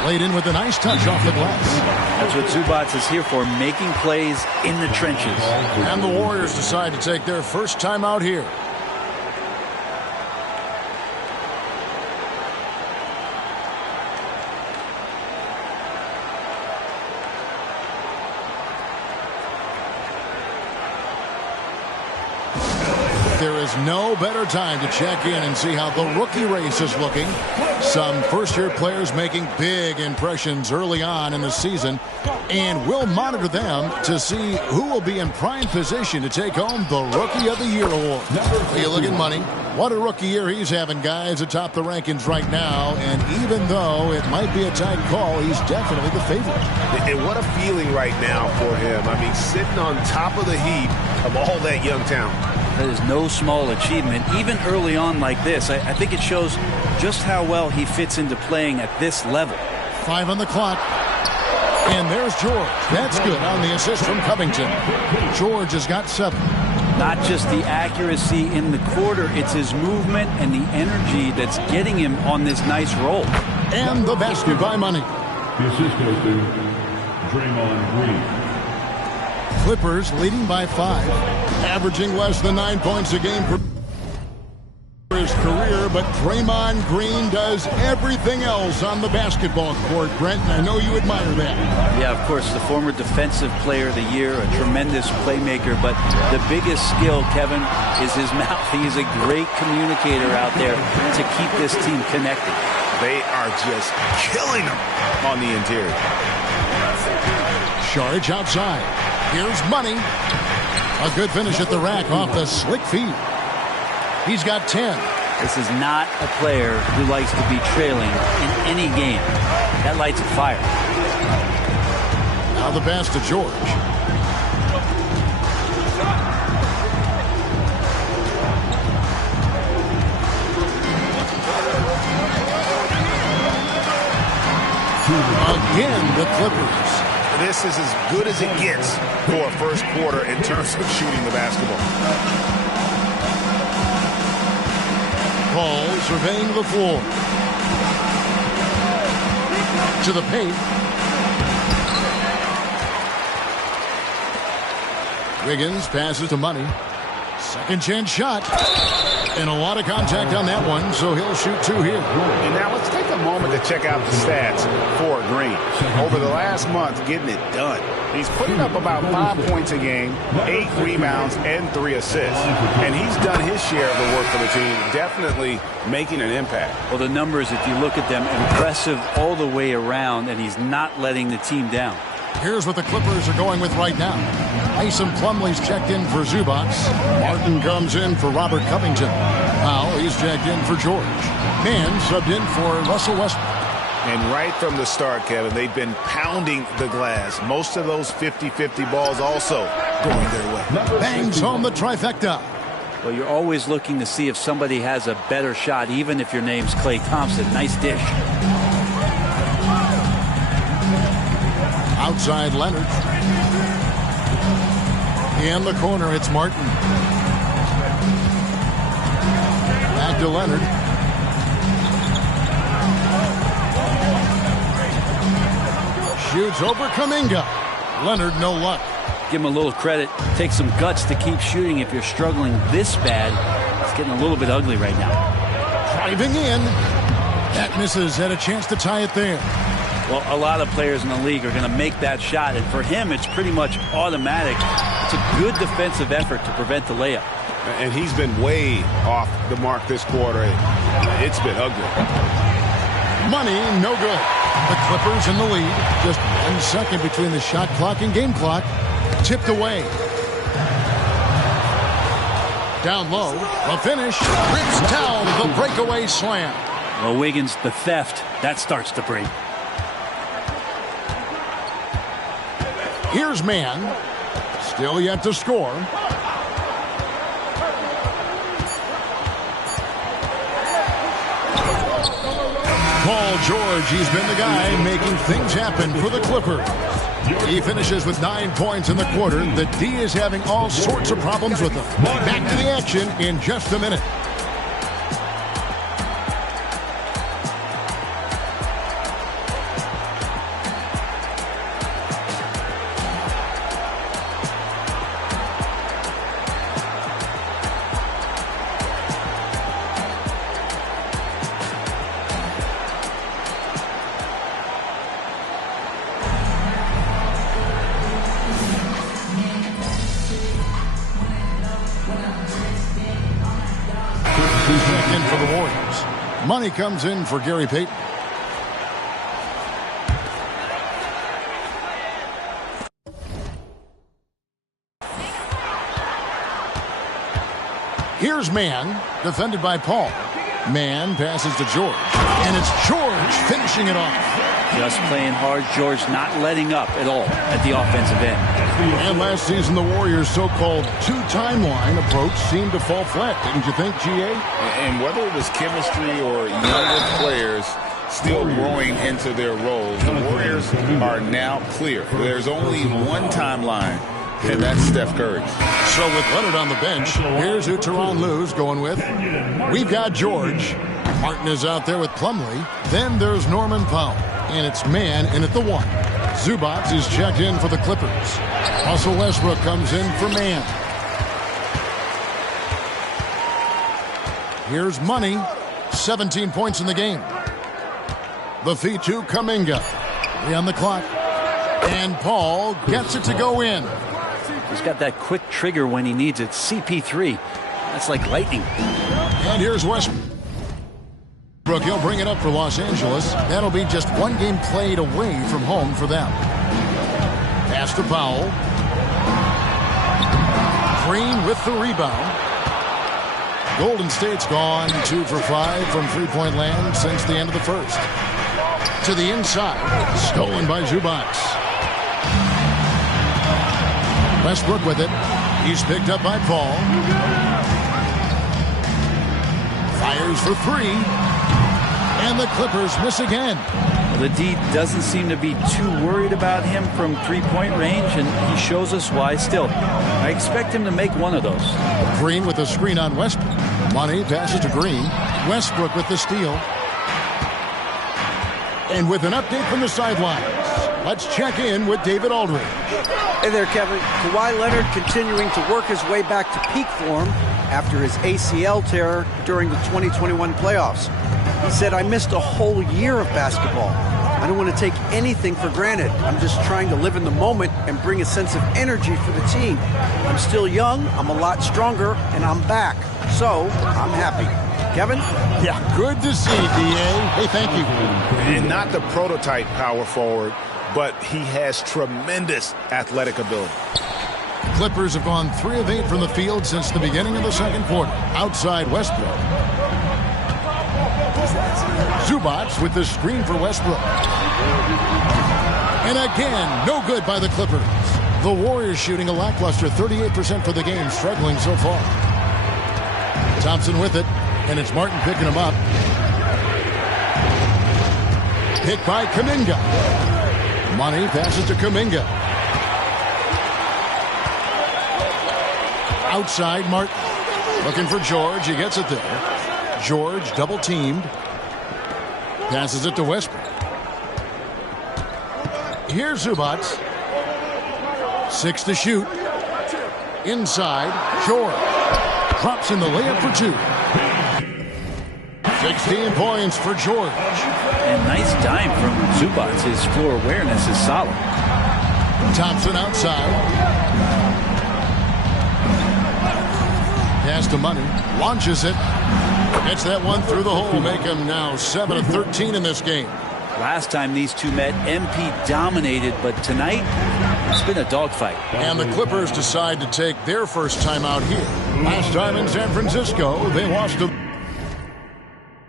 laid in with a nice touch off the glass. That's what Zubac is here for, making plays in the trenches. And the Warriors decide to take their first time out here. There is no better time to check in and see how the rookie race is looking. Some first-year players making big impressions early on in the season, and we'll monitor them to see who will be in prime position to take home the Rookie of the Year award. You look at Money. What a rookie year he's having, guys, atop the rankings right now, and even though it might be a tight call, he's definitely the favorite. And what a feeling right now for him. I mean, sitting on top of the heap of all that young talent. That is no small achievement, even early on like this. I think it shows just how well he fits into playing at this level. 5 on the clock. And there's George. That's good on the assist from Covington. George has got 7. Not just the accuracy in the quarter, it's his movement and the energy that's getting him on this nice roll. And the basket by Money. The assist goes to Draymond Green. Clippers leading by 5, averaging less than 9 points a game per his career, but Draymond Green does everything else on the basketball court, Brent, and I know you admire that. Yeah, of course, the former Defensive Player of the Year, a tremendous playmaker, but the biggest skill, Kevin, is his mouth. He is a great communicator out there to keep this team connected. They are just killing them on the interior. Charge outside. Here's Money. A good finish at the rack off the slick feed. He's got 10. This is not a player who likes to be trailing in any game. That lights a fire. Now the pass to George. Again, the Clippers. This is as good as it gets for a first quarter in terms of shooting the basketball. Paul surveying the floor. To the paint. Wiggins passes to Money. Second chance shot. And a lot of contact on that one, so he'll shoot 2 here. And now let's take a moment to check out the stats for Green. Over the last month, getting it done. He's putting up about 5 points a game, 8 rebounds, and 3 assists. And he's done his share of the work for the team, definitely making an impact. Well, the numbers, if you look at them, impressive all the way around, and he's not letting the team down. Here's what the Clippers are going with right now. Mason Plumlee's checked in for Zubac. Martin comes in for Robert Covington. Powell, he's checked in for George. Mann subbed in for Russell Westbrook. And right from the start, Kevin, they've been pounding the glass. Most of those 50-50 balls also going their way. Bangs home the trifecta. Well, you're always looking to see if somebody has a better shot, even if your name's Klay Thompson. Nice dish. Outside Leonard. In the corner, it's Martin. Back to Leonard. Shoots over Kuminga. Leonard, no luck. Give him a little credit. Take some guts to keep shooting if you're struggling this bad. It's getting a little bit ugly right now. Driving in. That misses. Had a chance to tie it there. Well, a lot of players in the league are going to make that shot, and for him, it's pretty much automatic. It's a good defensive effort to prevent the layup. And he's been way off the mark this quarter. It's been ugly. Money, no good. The Clippers in the lead. Just 1 second between the shot clock and game clock. Tipped away. Down low. The finish. Rips down the breakaway slam. Well, Wiggins, the theft, that starts to break. Here's Mann. Still yet to score. Paul George, he's been the guy making things happen for the Clippers. He finishes with 9 points in the quarter. The D is having all sorts of problems with him. Back to the action in just a minute. In for the Warriors. Money comes in for Gary Payton. Here's Mann, defended by Paul. Mann passes to George, and it's George finishing it off. Just playing hard. George not letting up at all at the offensive end. And last season, the Warriors' so-called two-timeline approach seemed to fall flat, didn't you think, G.A.? And whether it was chemistry or younger players still growing into their roles, the Warriors are now clear. There's only one timeline, and that's Steph Curry. So with Leonard on the bench, here's who Tyronn Lue's going with. We've got George. Martin is out there with Plumlee. Then there's Norman Powell. And it's Mann in at the 1. Zubac is checked in for the Clippers. Russell Westbrook comes in for Mann. Here's Money. 17 points in the game. The feed to Kuminga. 3 on the clock. And Paul gets it to go in. He's got that quick trigger when he needs it. CP3. That's like lightning. And here's Westbrook. He'll bring it up for Los Angeles. That'll be just one game played away from home for them. Pass to Powell. Green with the rebound. Golden State's gone 2 for 5 from three-point land since the end of the first. To the inside. Stolen by Zubac. Westbrook with it. He's picked up by Paul. Fires for 3. And the Clippers miss again. The D doesn't seem to be too worried about him from three-point range, and he shows us why still. I expect him to make one of those. Green with the screen on Westbrook. Money passes to Green. Westbrook with the steal. And with an update from the sidelines, let's check in with David Aldridge. Hey there, Kevin. Kawhi Leonard continuing to work his way back to peak form after his ACL tear during the 2021 playoffs. He said, I missed a whole year of basketball. I don't want to take anything for granted. I'm just trying to live in the moment and bring a sense of energy for the team. I'm still young, I'm a lot stronger, and I'm back. So, I'm happy. Kevin? Yeah, good to see, D.A. Hey, thank you. And not the prototype power forward, but he has tremendous athletic ability. Clippers have gone 3 of 8 from the field since the beginning of the second quarter. Outside Westbrook. Zubac with the screen for Westbrook. And again, no good by the Clippers. The Warriors shooting a lackluster 38% for the game, struggling so far. Thompson with it, and it's Martin picking him up. Picked by Kuminga. Money passes to Kuminga. Outside Martin. Looking for George. He gets it there. George double teamed. Passes it to Westbrook. Here's Zubac. 6 to shoot. Inside. George. Drops in the layup for 2. 16 points for George. And nice dime from Zubac. His floor awareness is solid. Thompson outside. Pass to Money. Launches it. Gets that one through the hole. Make him now 7 of 13 in this game. Last time these two met, MP dominated, but tonight it's been a dogfight. And the Clippers decide to take their first time out here. Last time in San Francisco, they lost to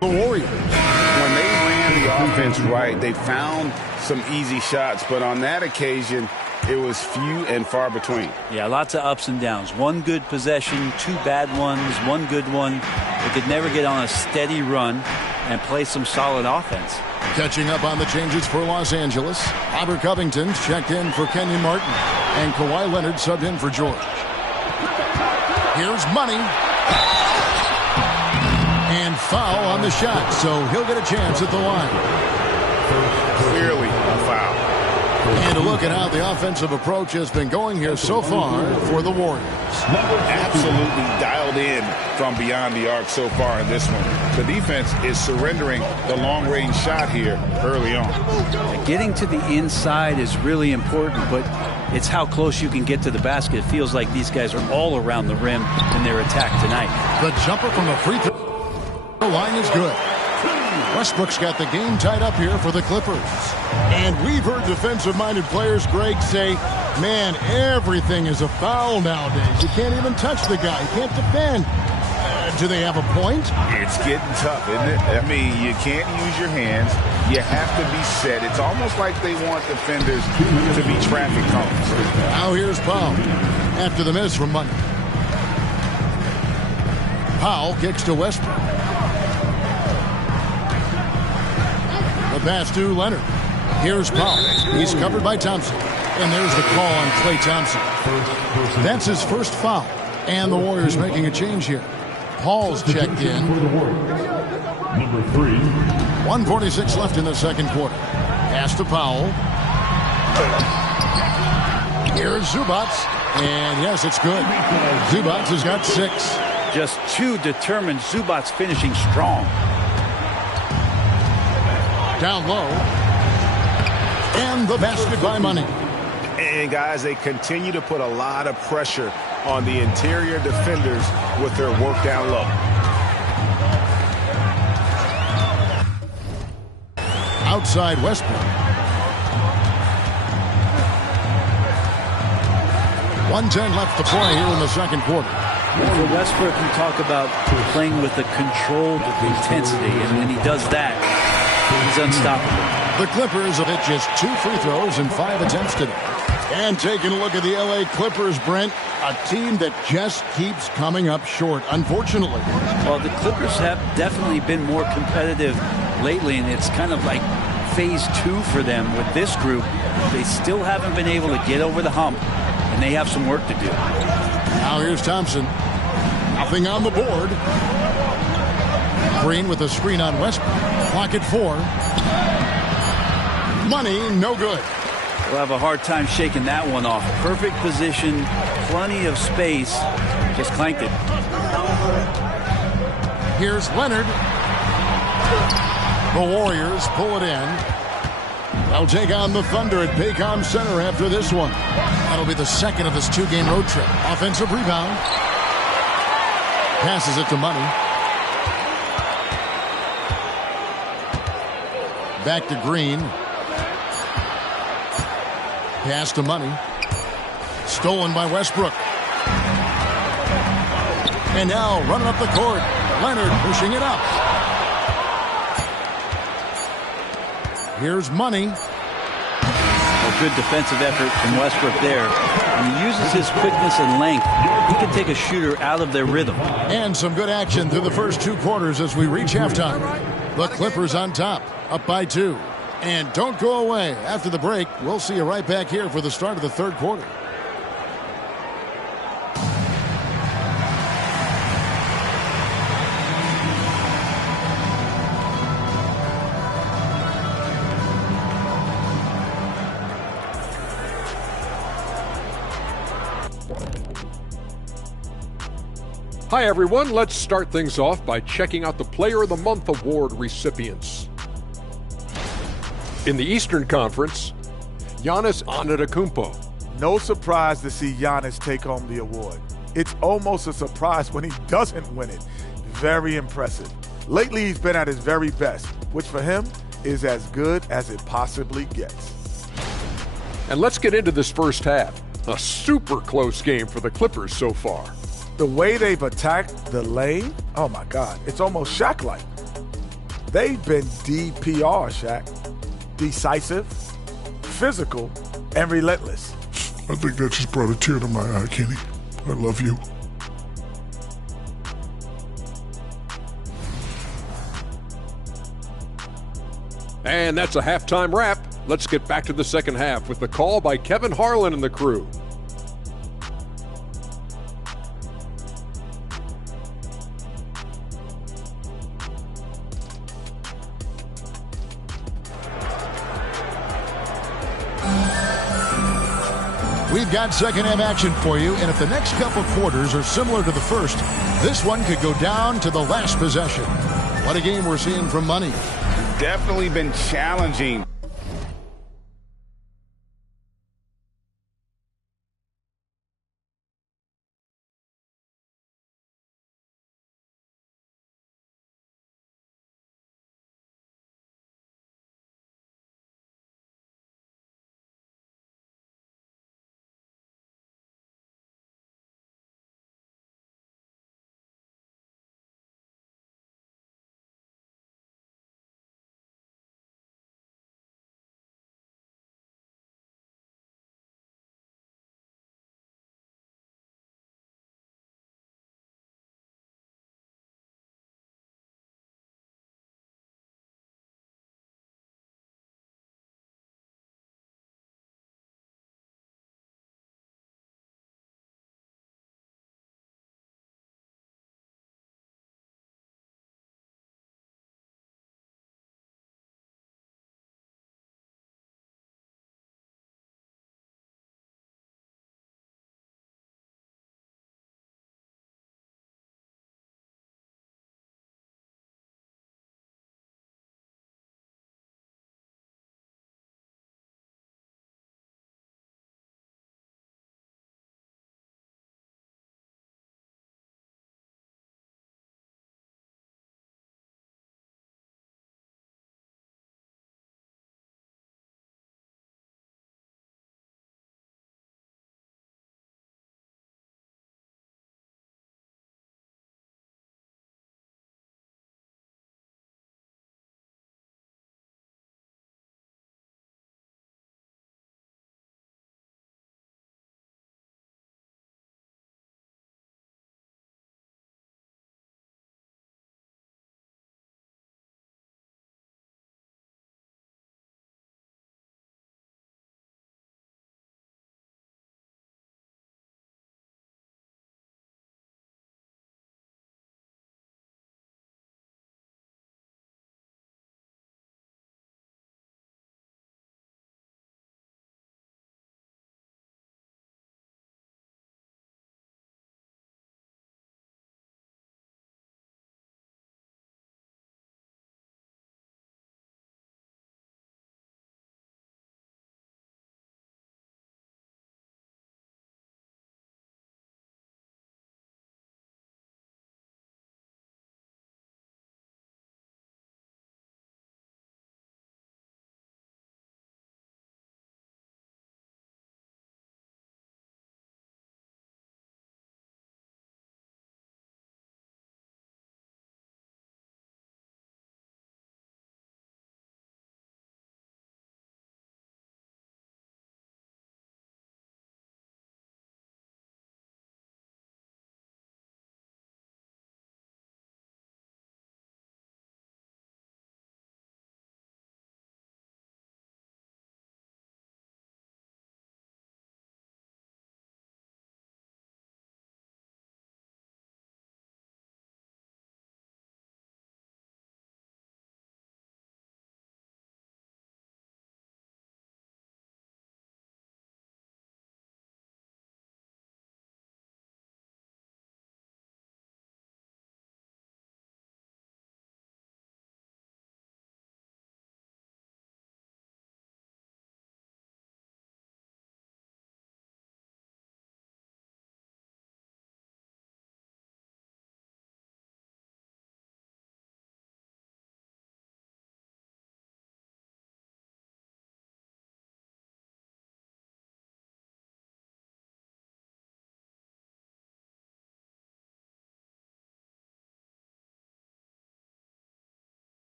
the Warriors. When they ran the offense right, they found some easy shots, but on that occasion, it was few and far between. Yeah, lots of ups and downs. One good possession, 2 bad ones, 1 good one. They could never get on a steady run and play some solid offense. Catching up on the changes for Los Angeles. Robert Covington checked in for Kenyon Martin. And Kawhi Leonard subbed in for George. Here's Money. And foul on the shot, so he'll get a chance at the line. Clearly a foul. And a look at how the offensive approach has been going here so far for the Warriors. Absolutely dialed in from beyond the arc so far in this one. The defense is surrendering the long-range shot here early on. Getting to the inside is really important, but it's how close you can get to the basket. It feels like these guys are all around the rim in their attack tonight. The jumper from the free throw line is good. Westbrook's got the game tied up here for the Clippers. And we've heard defensive-minded players, Greg, say, man, everything is a foul nowadays. You can't even touch the guy. You can't defend. Do they have a point? It's getting tough, isn't it? I mean, you can't use your hands. You have to be set. It's almost like they want defenders to be traffic cones. Now here's Powell after the miss from Money. Powell kicks to Westbrook. The pass to Leonard. Here's Powell. He's covered by Thompson. And there's the call on Klay Thompson. That's his first foul. And the Warriors making a change here. Paul's checked in. Number 3. 1:46 left in the second quarter. Pass to Powell. Here's Zubac. And yes, it's good. Zubac has got 6. just too determined. Zubac's finishing strong. Down low. And the basket by Money. And guys, they continue to put a lot of pressure on the interior defenders with their work down low. Outside Westbrook. 1:10 left to play here in the second quarter. For Westbrook, you talk about playing with a controlled intensity, and when he does that, he's unstoppable. The Clippers have hit just 2 free throws in 5 attempts today. And taking a look at the LA Clippers, Brent, a team that just keeps coming up short, unfortunately. Well, the Clippers have definitely been more competitive lately, and it's kind of like phase 2 for them with this group. They still haven't been able to get over the hump, and they have some work to do. Now here's Thompson. Nothing on the board. Green with a screen on Westbrook. Clock at 4. Money, no good. We'll have a hard time shaking that one off. Perfect position, plenty of space. Just clanked it. Here's Leonard. The Warriors pull it in. They'll take on the Thunder at Paycom Center after this one. That'll be the second of this 2-game road trip. Offensive rebound. Passes it to Money. Back to Green. Pass to Money. Stolen by Westbrook. And now running up the court. Leonard pushing it up. Here's Money. A good defensive effort from Westbrook there. When he uses his quickness and length, he can take a shooter out of their rhythm. And some good action through the first 2 quarters as we reach halftime. The Clippers on top, up by 2. And don't go away. After the break, we'll see you right back here for the start of the third quarter. Hi, everyone. Let's start things off by checking out the Player of the Month award recipients. In the Eastern Conference, Giannis Antetokounmpo. No surprise to see Giannis take home the award. It's almost a surprise when he doesn't win it. Very impressive. Lately, he's been at his very best, which for him is as good as it possibly gets. And let's get into this first half. A super close game for the Clippers so far. The way they've attacked the lane, oh my God, it's almost Shaq-like. They've been DPR, Shaq. Decisive, physical, and relentless. I think that just brought a tear to my eye, Kenny. I love you. And that's a halftime wrap. Let's get back to the second half with the call by Kevin Harlan and the crew. We've got second half action for you, and if the next couple quarters are similar to the first, this one could go down to the last possession. What a game we're seeing from Money. Definitely been challenging.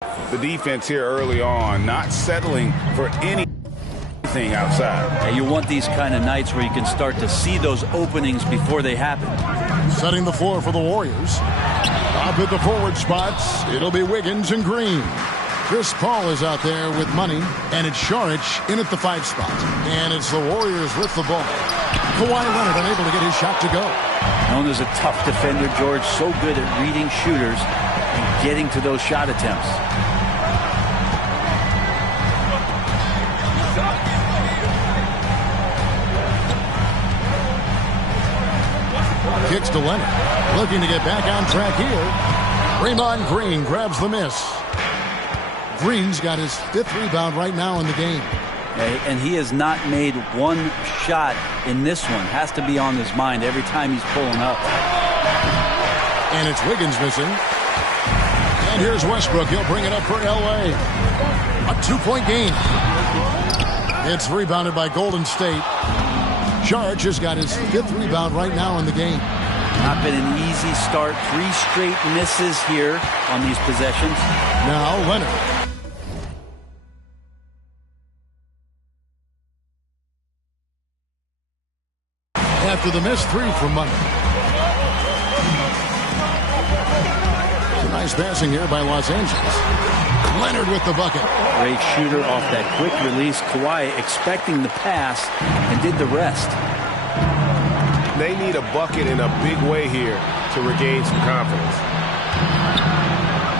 The defense here early on, not settling for anything outside. Yeah, you want these kind of nights where you can start to see those openings before they happen. Setting the floor for the Warriors. Up at the forward spots, it'll be Wiggins and Green. Chris Paul is out there with money, and it's Saric in at the 5 spot. And it's the Warriors with the ball. Kawhi Leonard unable to get his shot to go. Known as a tough defender, George, so good at reading shooters and getting to those shot attempts. Kicks to Leonard. Looking to get back on track here. Draymond Green grabs the miss. Green's got his 5th rebound right now in the game. And he has not made one shot in this one. Has to be on his mind every time he's pulling up. And it's Wiggins missing. And here's Westbrook. He'll bring it up for L.A. A 2-point game. It's rebounded by Golden State. Saric has got his 5th rebound right now in the game. Not been an easy start. 3 straight misses here on these possessions. Now Leonard. After the missed 3 from Money. Nice passing here by Los Angeles. Leonard with the bucket. Great shooter off that quick release. Kawhi expecting the pass and did the rest. They need a bucket in a big way here to regain some confidence.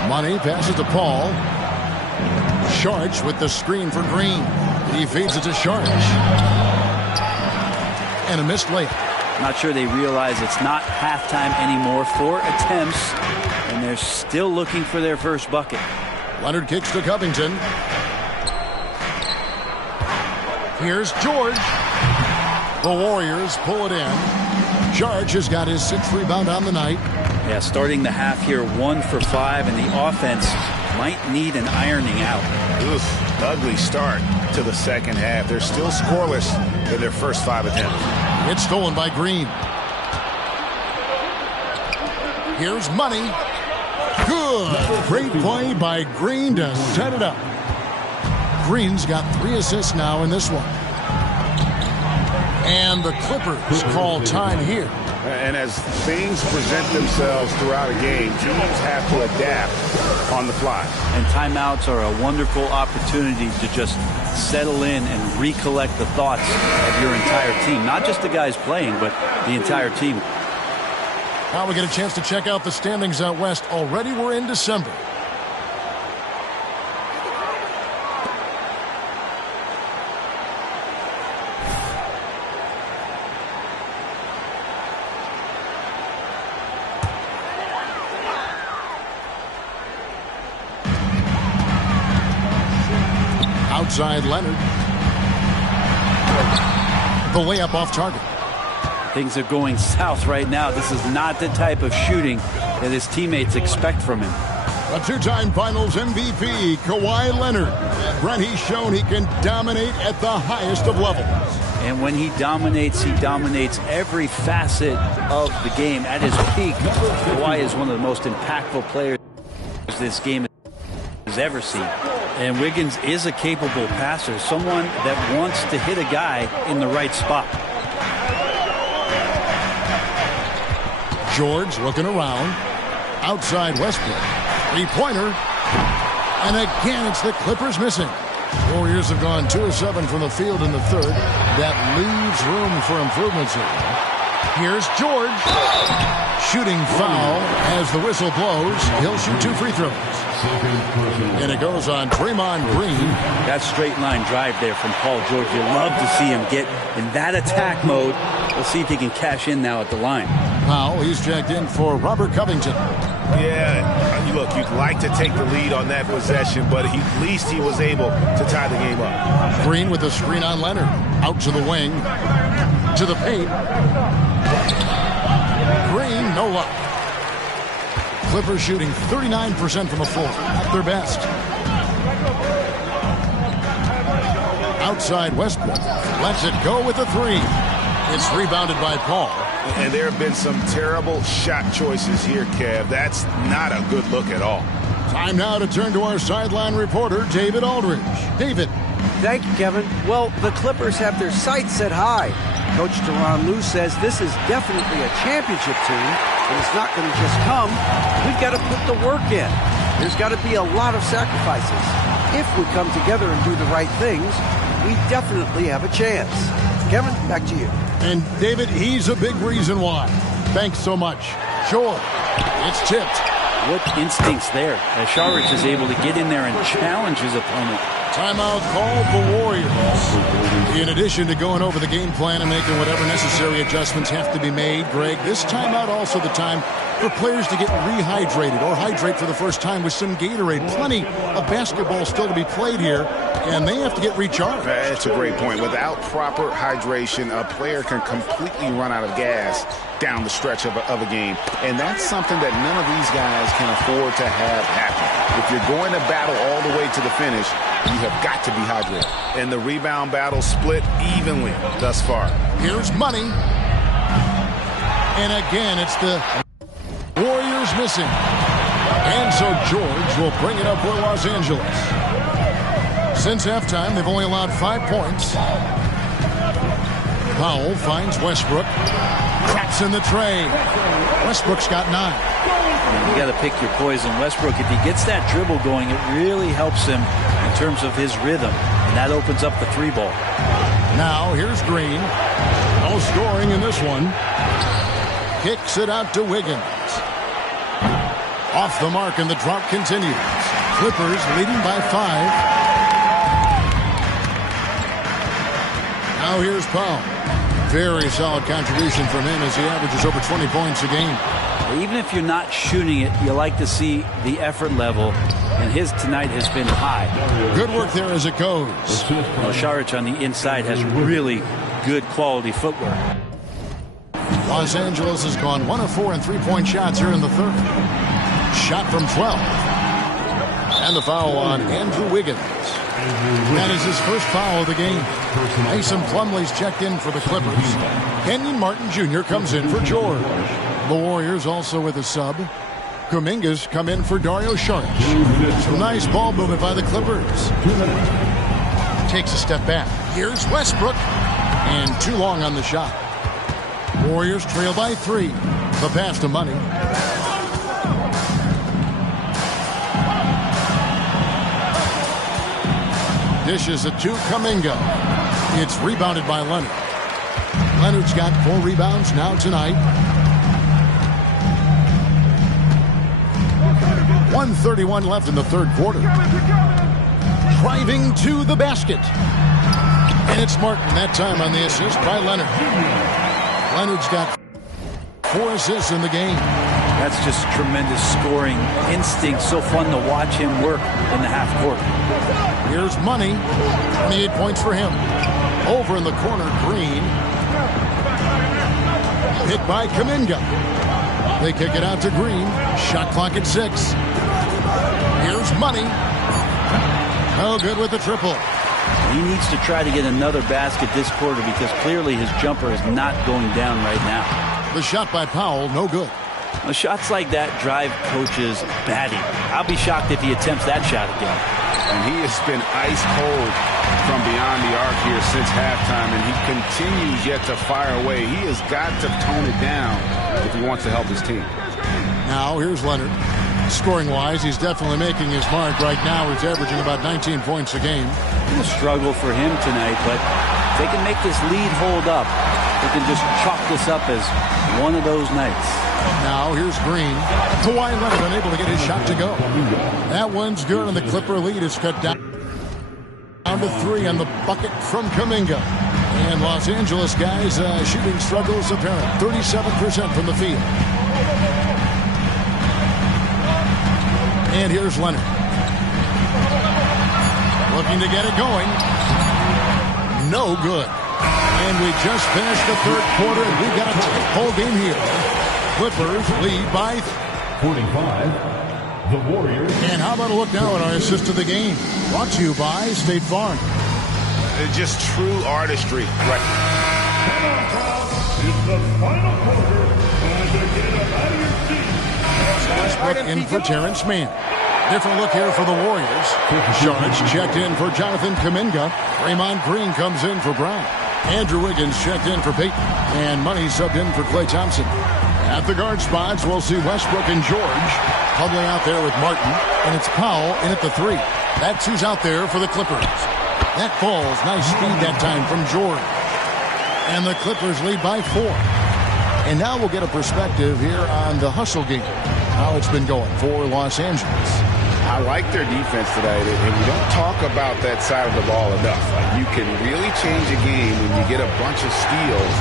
Money passes to Paul. Saric with the screen for Green. He feeds it to Saric. And a missed layup. Not sure they realize it's not halftime anymore. 4 attempts, and they're still looking for their first bucket. Leonard kicks to Covington. Here's George. The Warriors pull it in. Saric has got his 6th rebound on the night. Yeah, starting the half here 1 for 5, and the offense might need an ironing out. Oof, ugly start to the second half. They're still scoreless in their first 5 attempts. It's stolen by Green. Here's Money. Good. Great play by Green to set it up. Green's got 3 assists now in this one. And the Clippers call time here. And as things present themselves throughout a game, teams have to adapt on the fly. And timeouts are a wonderful opportunity to just settle in and recollect the thoughts of your entire team. Not just the guys playing, but the entire team. Now we get a chance to check out the standings out west. Already we're in December. Outside Leonard. The layup off target. Things are going south right now. This is not the type of shooting that his teammates expect from him. A 2-time Finals MVP, Kawhi Leonard. Brent, he's shown he can dominate at the highest of levels. And when he dominates every facet of the game. At his peak, Kawhi is one of the most impactful players this game has ever seen. And Wiggins is a capable passer, someone that wants to hit a guy in the right spot. George looking around. Outside Westbrook. 3-pointer. And again, it's the Clippers missing. Warriors have gone 2 of 7 from the field in the 3rd. That leaves room for improvements here. Here's George. Shooting foul as the whistle blows. He'll shoot 2 free throws. And it goes on Draymond Green. That straight line drive there from Paul George. You love to see him get in that attack mode. We'll see if he can cash in now at the line. Powell, he's checked in for Robert Covington. Yeah, look, you'd like to take the lead on that possession, but at least he was able to tie the game up. Green with the screen on Leonard. Out to the wing. To the paint. Green, no luck. Clippers shooting 39% from the floor. At their best. Outside Westbrook. Lets it go with the 3. It's rebounded by Paul. And there have been some terrible shot choices here, Kev. That's not a good look at all. Time now to turn to our sideline reporter, David Aldridge. David. Thank you, Kevin. Well, the Clippers have their sights set high. Coach Tyronn Lue says this is definitely a championship team, and it's not going to just come. We've got to put the work in. There's got to be a lot of sacrifices. If we come together and do the right things, we definitely have a chance. Kevin, back to you. And David, he's a big reason why. Thanks so much. George, it's tipped. What instincts there as Saric is able to get in there and challenge his opponent. Timeout called the Warriors. In addition to going over the game plan and making whatever necessary adjustments have to be made, Greg, this timeout also the time for players to get rehydrated or hydrate for the first time with some Gatorade. Plenty of basketball still to be played here, and they have to get recharged. That's a great point. Without proper hydration, a player can completely run out of gas down the stretch of a game. And that's something that none of these guys can afford to have happen. If you're going to battle all the way to the finish, you have got to be hydrated. And the rebound battle split evenly thus far. Here's money. And again, it's the Warriors missing. And so George will bring it up for Los Angeles. Since halftime, they've only allowed 5 points. Powell finds Westbrook. Cracks in the tray. Westbrook's got 9. You got to pick your poison. Westbrook, if he gets that dribble going, it really helps him in terms of his rhythm. And that opens up the 3-ball. Now, here's Green. No scoring in this one. Kicks it out to Wiggins. Off the mark, and the drought continues. Clippers leading by 5. Now here's Powell. Very solid contribution from him as he averages over 20 points a game. Even if you're not shooting it, you like to see the effort level, and his tonight has been high. Good work there as it goes. Well, Saric on the inside has really good quality footwork. Los Angeles has gone 1 of 4 in three-point shots here in the third. Shot from 12. And the foul on Andrew Wiggins. That is his first foul of the game. Mason Plumlee's checked in for the Clippers. Kenyon Martin Jr. comes in for George. The Warriors also with a sub. Kuminga's come in for Dario Saric. Some nice ball movement by the Clippers. Takes a step back. Here's Westbrook. And too long on the shot. Warriors trail by 3. The pass to Money. Dishes it to Kuminga. It's rebounded by Leonard. Leonard's got 4 rebounds now tonight. 1:31 left in the third quarter. Driving to the basket. And it's Martin that time on the assist by Leonard. Leonard's got 4 assists in the game. That's just tremendous scoring instinct. So fun to watch him work in the half court. Here's Money. 28 points for him. Over in the corner, Green. Hit by Kuminga. They kick it out to Green. Shot clock at 6. Here's Money. No good with the triple. He needs to try to get another basket this quarter because clearly his jumper is not going down right now. The shot by Powell, no good. Well, shots like that drive coaches batty. I'll be shocked if he attempts that shot again. And he has been ice cold from beyond the arc here since halftime, and he continues yet to fire away. He has got to tone it down if he wants to help his team. Now here's Leonard. Scoring-wise, he's definitely making his mark right now. He's averaging about 19 points a game. A struggle for him tonight, but if they can make this lead hold up, they can just chalk this up as one of those nights. Now here's Green. Kawhi Leonard unable to get his shot to go. That one's good, and the Clipper lead is cut down to 3 on the bucket from Kuminga. And Los Angeles guys, shooting struggles apparent. 37% from the field. And here's Leonard. Looking to get it going. No good. And we just finished the third quarter, and we've got a tight ball game here. Clippers lead by 45. The Warriors. And how about a look now at our assist of the game? Brought to you by State Farm. Just true artistry. Right. It's the final quarter. Time to get up out of your seat. Westbrook in for Terrence Mann. Different look here for the Warriors. Sharp checked in for Jonathan Kuminga. Draymond Green comes in for Brown. Andrew Wiggins checked in for Peyton. And Money subbed in for Klay Thompson. At the guard spots, we'll see Westbrook and George. Huddling out there with Martin. And it's Powell in at the 3. That's who's out there for the Clippers. That falls. Nice speed that time from George. And the Clippers lead by 4. And now we'll get a perspective here on the hustle game. How it's been going for Los Angeles. I like their defense tonight, and we don't talk about that side of the ball enough. You can really change a game when you get a bunch of steals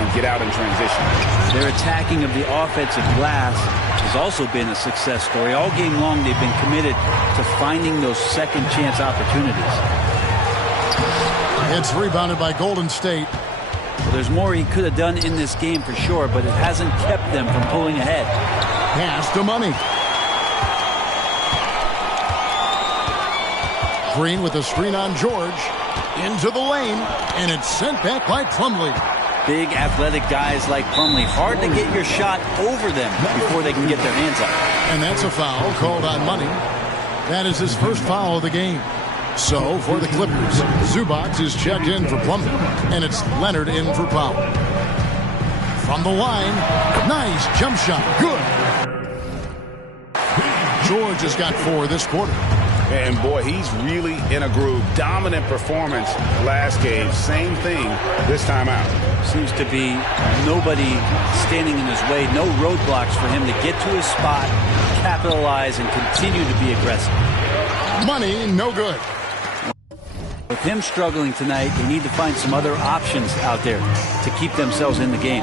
and get out in transition. Their attacking of the offensive glass has also been a success story. All game long, they've been committed to finding those second chance opportunities. It's rebounded by Golden State. Well, there's more he could have done in this game for sure, but it hasn't kept them from pulling ahead. Pass to Money. Green with a screen on George. Into the lane, and it's sent back by Plumlee. Big athletic guys like Plumlee. Hard to get your shot over them before they can get their hands up. And that's a foul called on Money. That is his first foul of the game. So, for the Clippers, Zubac is checked in for Plumlee, and it's Leonard in for Powell. From the line, nice jump shot, good. George has got 4 this quarter. And boy, he's really in a groove. Dominant performance last game. Same thing this time out. Seems to be nobody standing in his way. No roadblocks for him to get to his spot, capitalize, and continue to be aggressive. Money, no good. With him struggling tonight, they need to find some other options out there to keep themselves in the game.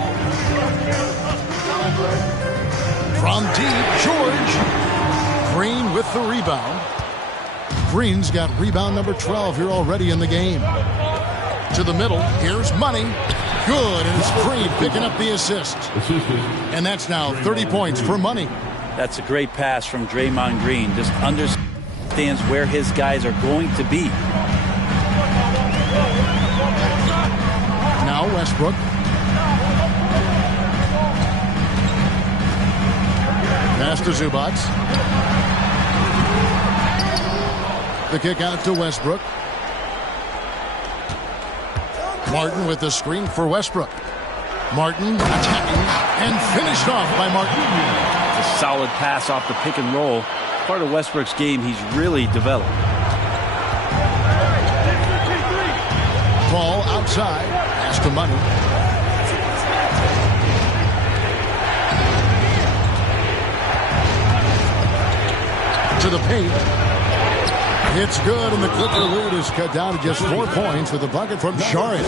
From deep, George. Green with the rebound. Green's got rebound number 12 here already in the game. To the middle, here's Money. Good, and it's Green picking up the assist. And that's now 30 points for Money. That's a great pass from Draymond Green. Just understands where his guys are going to be. Now Westbrook. Pass to Zubac. The kick out to Westbrook. Martin with the screen for Westbrook. Martin attacking and finished off by Martin. It's a solid pass off the pick and roll. Part of Westbrook's game he's really developed. Ball outside. Pass to Money. To the paint. It's good, and the Clipper lead is cut down to just 4 points with a bucket from Saric.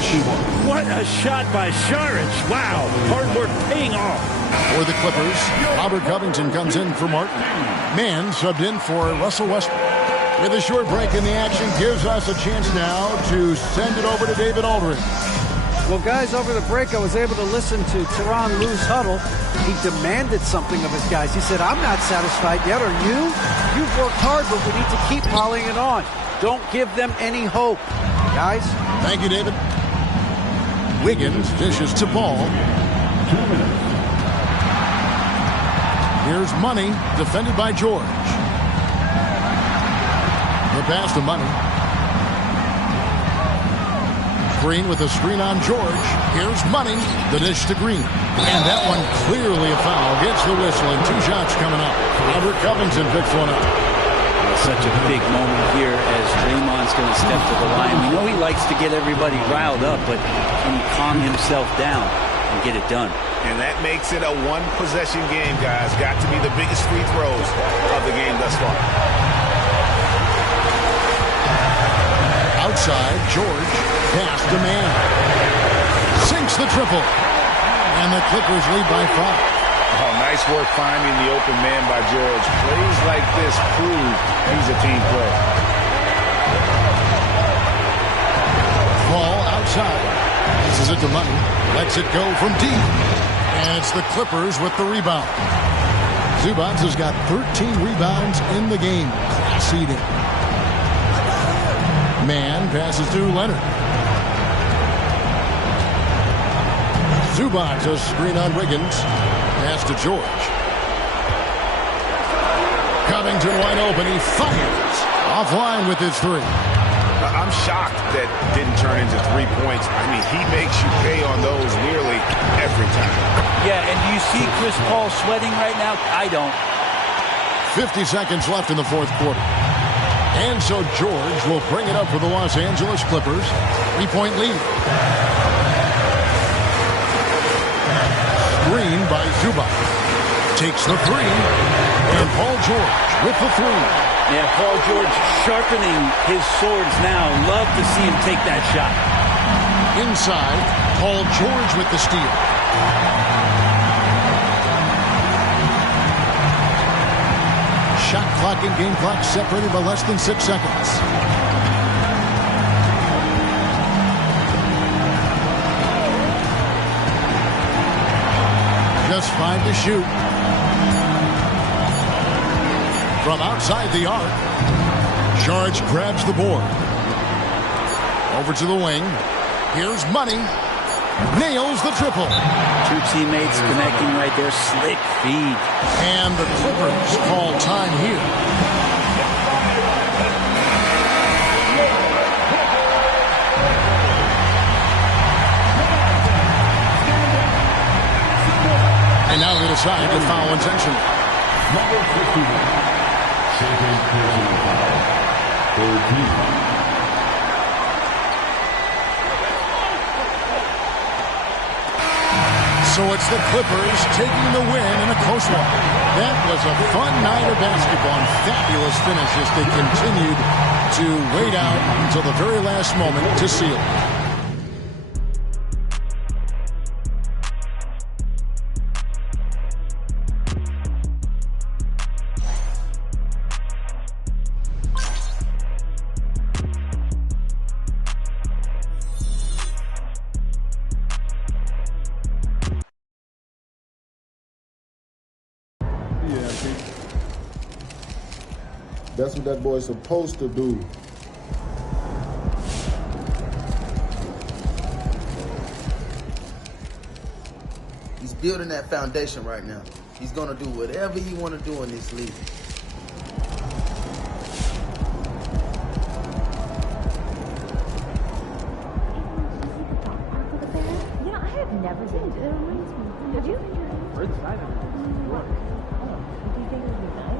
What a shot by Saric. Wow, hard work paying off. For the Clippers, Robert Covington comes in for Martin. Mann subbed in for Russell Westbrook. With a short break in the action, gives us a chance now to send it over to David Aldridge. Well, guys, over the break, I was able to listen to Tyronn Lue's huddle. He demanded something of his guys. He said, I'm not satisfied yet. Are you? You've worked hard, but we need to keep piling it on. Don't give them any hope. Guys? Thank you, David. Wiggins dishes to Ball. 2 minutes. Here's Money, defended by George. The pass to Money. Green with a screen on George. Here's Money. The dish to Green. And that one clearly a foul. Gets the whistle, and 2 shots coming up. Robert Covington picks one up. Such a big moment here as Draymond's going to step to the line. We know he likes to get everybody riled up, but can he calm himself down and get it done? And that makes it a one-possession game, guys. Got to be the biggest free throws of the game thus far. Outside, George. Pass to Mann. Sinks the triple. And the Clippers lead by 5. Oh, nice work finding the open man by George. Plays like this prove he's a team player. Ball outside. This is it to Money. Lets it go from deep. And it's the Clippers with the rebound. Zubac has got 13 rebounds in the game. Class eating. Mann passes to Leonard. Zubac, a screen on Wiggins. Pass to George. Covington wide open. He fires. Offline with his three. I'm shocked that didn't turn into 3 points. I mean, he makes you pay on those nearly every time. Yeah, and do you see Chris Paul sweating right now? I don't. 50 seconds left in the fourth quarter. And so George will bring it up for the Los Angeles Clippers. 3-point lead. Screen by Zubac. Takes the three. And Paul George with the three. Yeah, Paul George sharpening his swords now. Love to see him take that shot. Inside, Paul George with the steal. Shot clock and game clock separated by less than 6 seconds. Just 5 to shoot. From outside the arc, George grabs the board. Over to the wing. Here's Money. Nails the triple. Two teammates connecting right there. Slick feed. And the Clippers call time here. And now they decide to foul intentionally. Number 51. Second personal foul. Third team. So it's the Clippers taking the win in a close one. That was a fun night of basketball and fabulous finish as they continued to wait out until the very last moment to seal it. That's what that boy's supposed to do. He's building that foundation right now. He's going to do whatever he want to do in this league. Yeah, I have never been to it. Have you? We're inside of it. Look. Do you think it would be nice?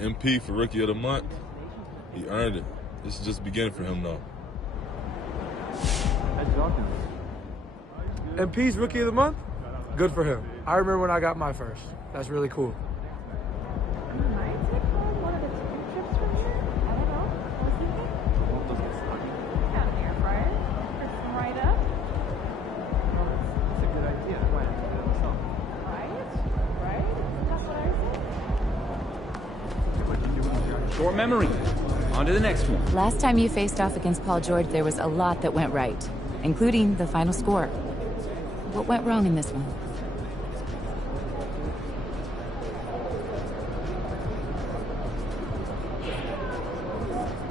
MP for Rookie of the Month. He earned it. This is just the beginning for him, though. MP's Rookie of the Month? Good for him. I remember when I got my first. That's really cool. Short memory. On to the next one. Last time you faced off against Paul George, there was a lot that went right, including the final score. What went wrong in this one?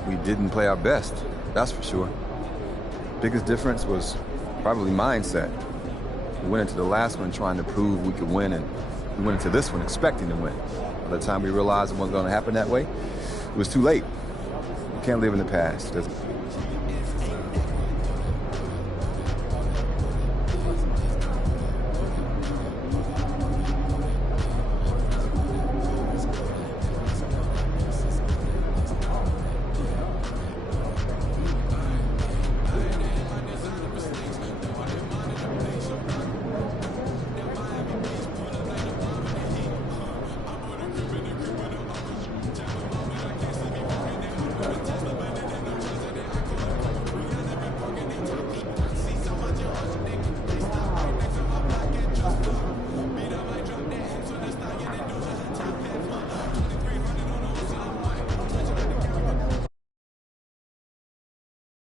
We didn't play our best, that's for sure. Biggest difference was probably mindset. We went into the last one trying to prove we could win, and we went into this one expecting to win. By the time we realized it wasn't going to happen that way, it was too late. You can't live in the past.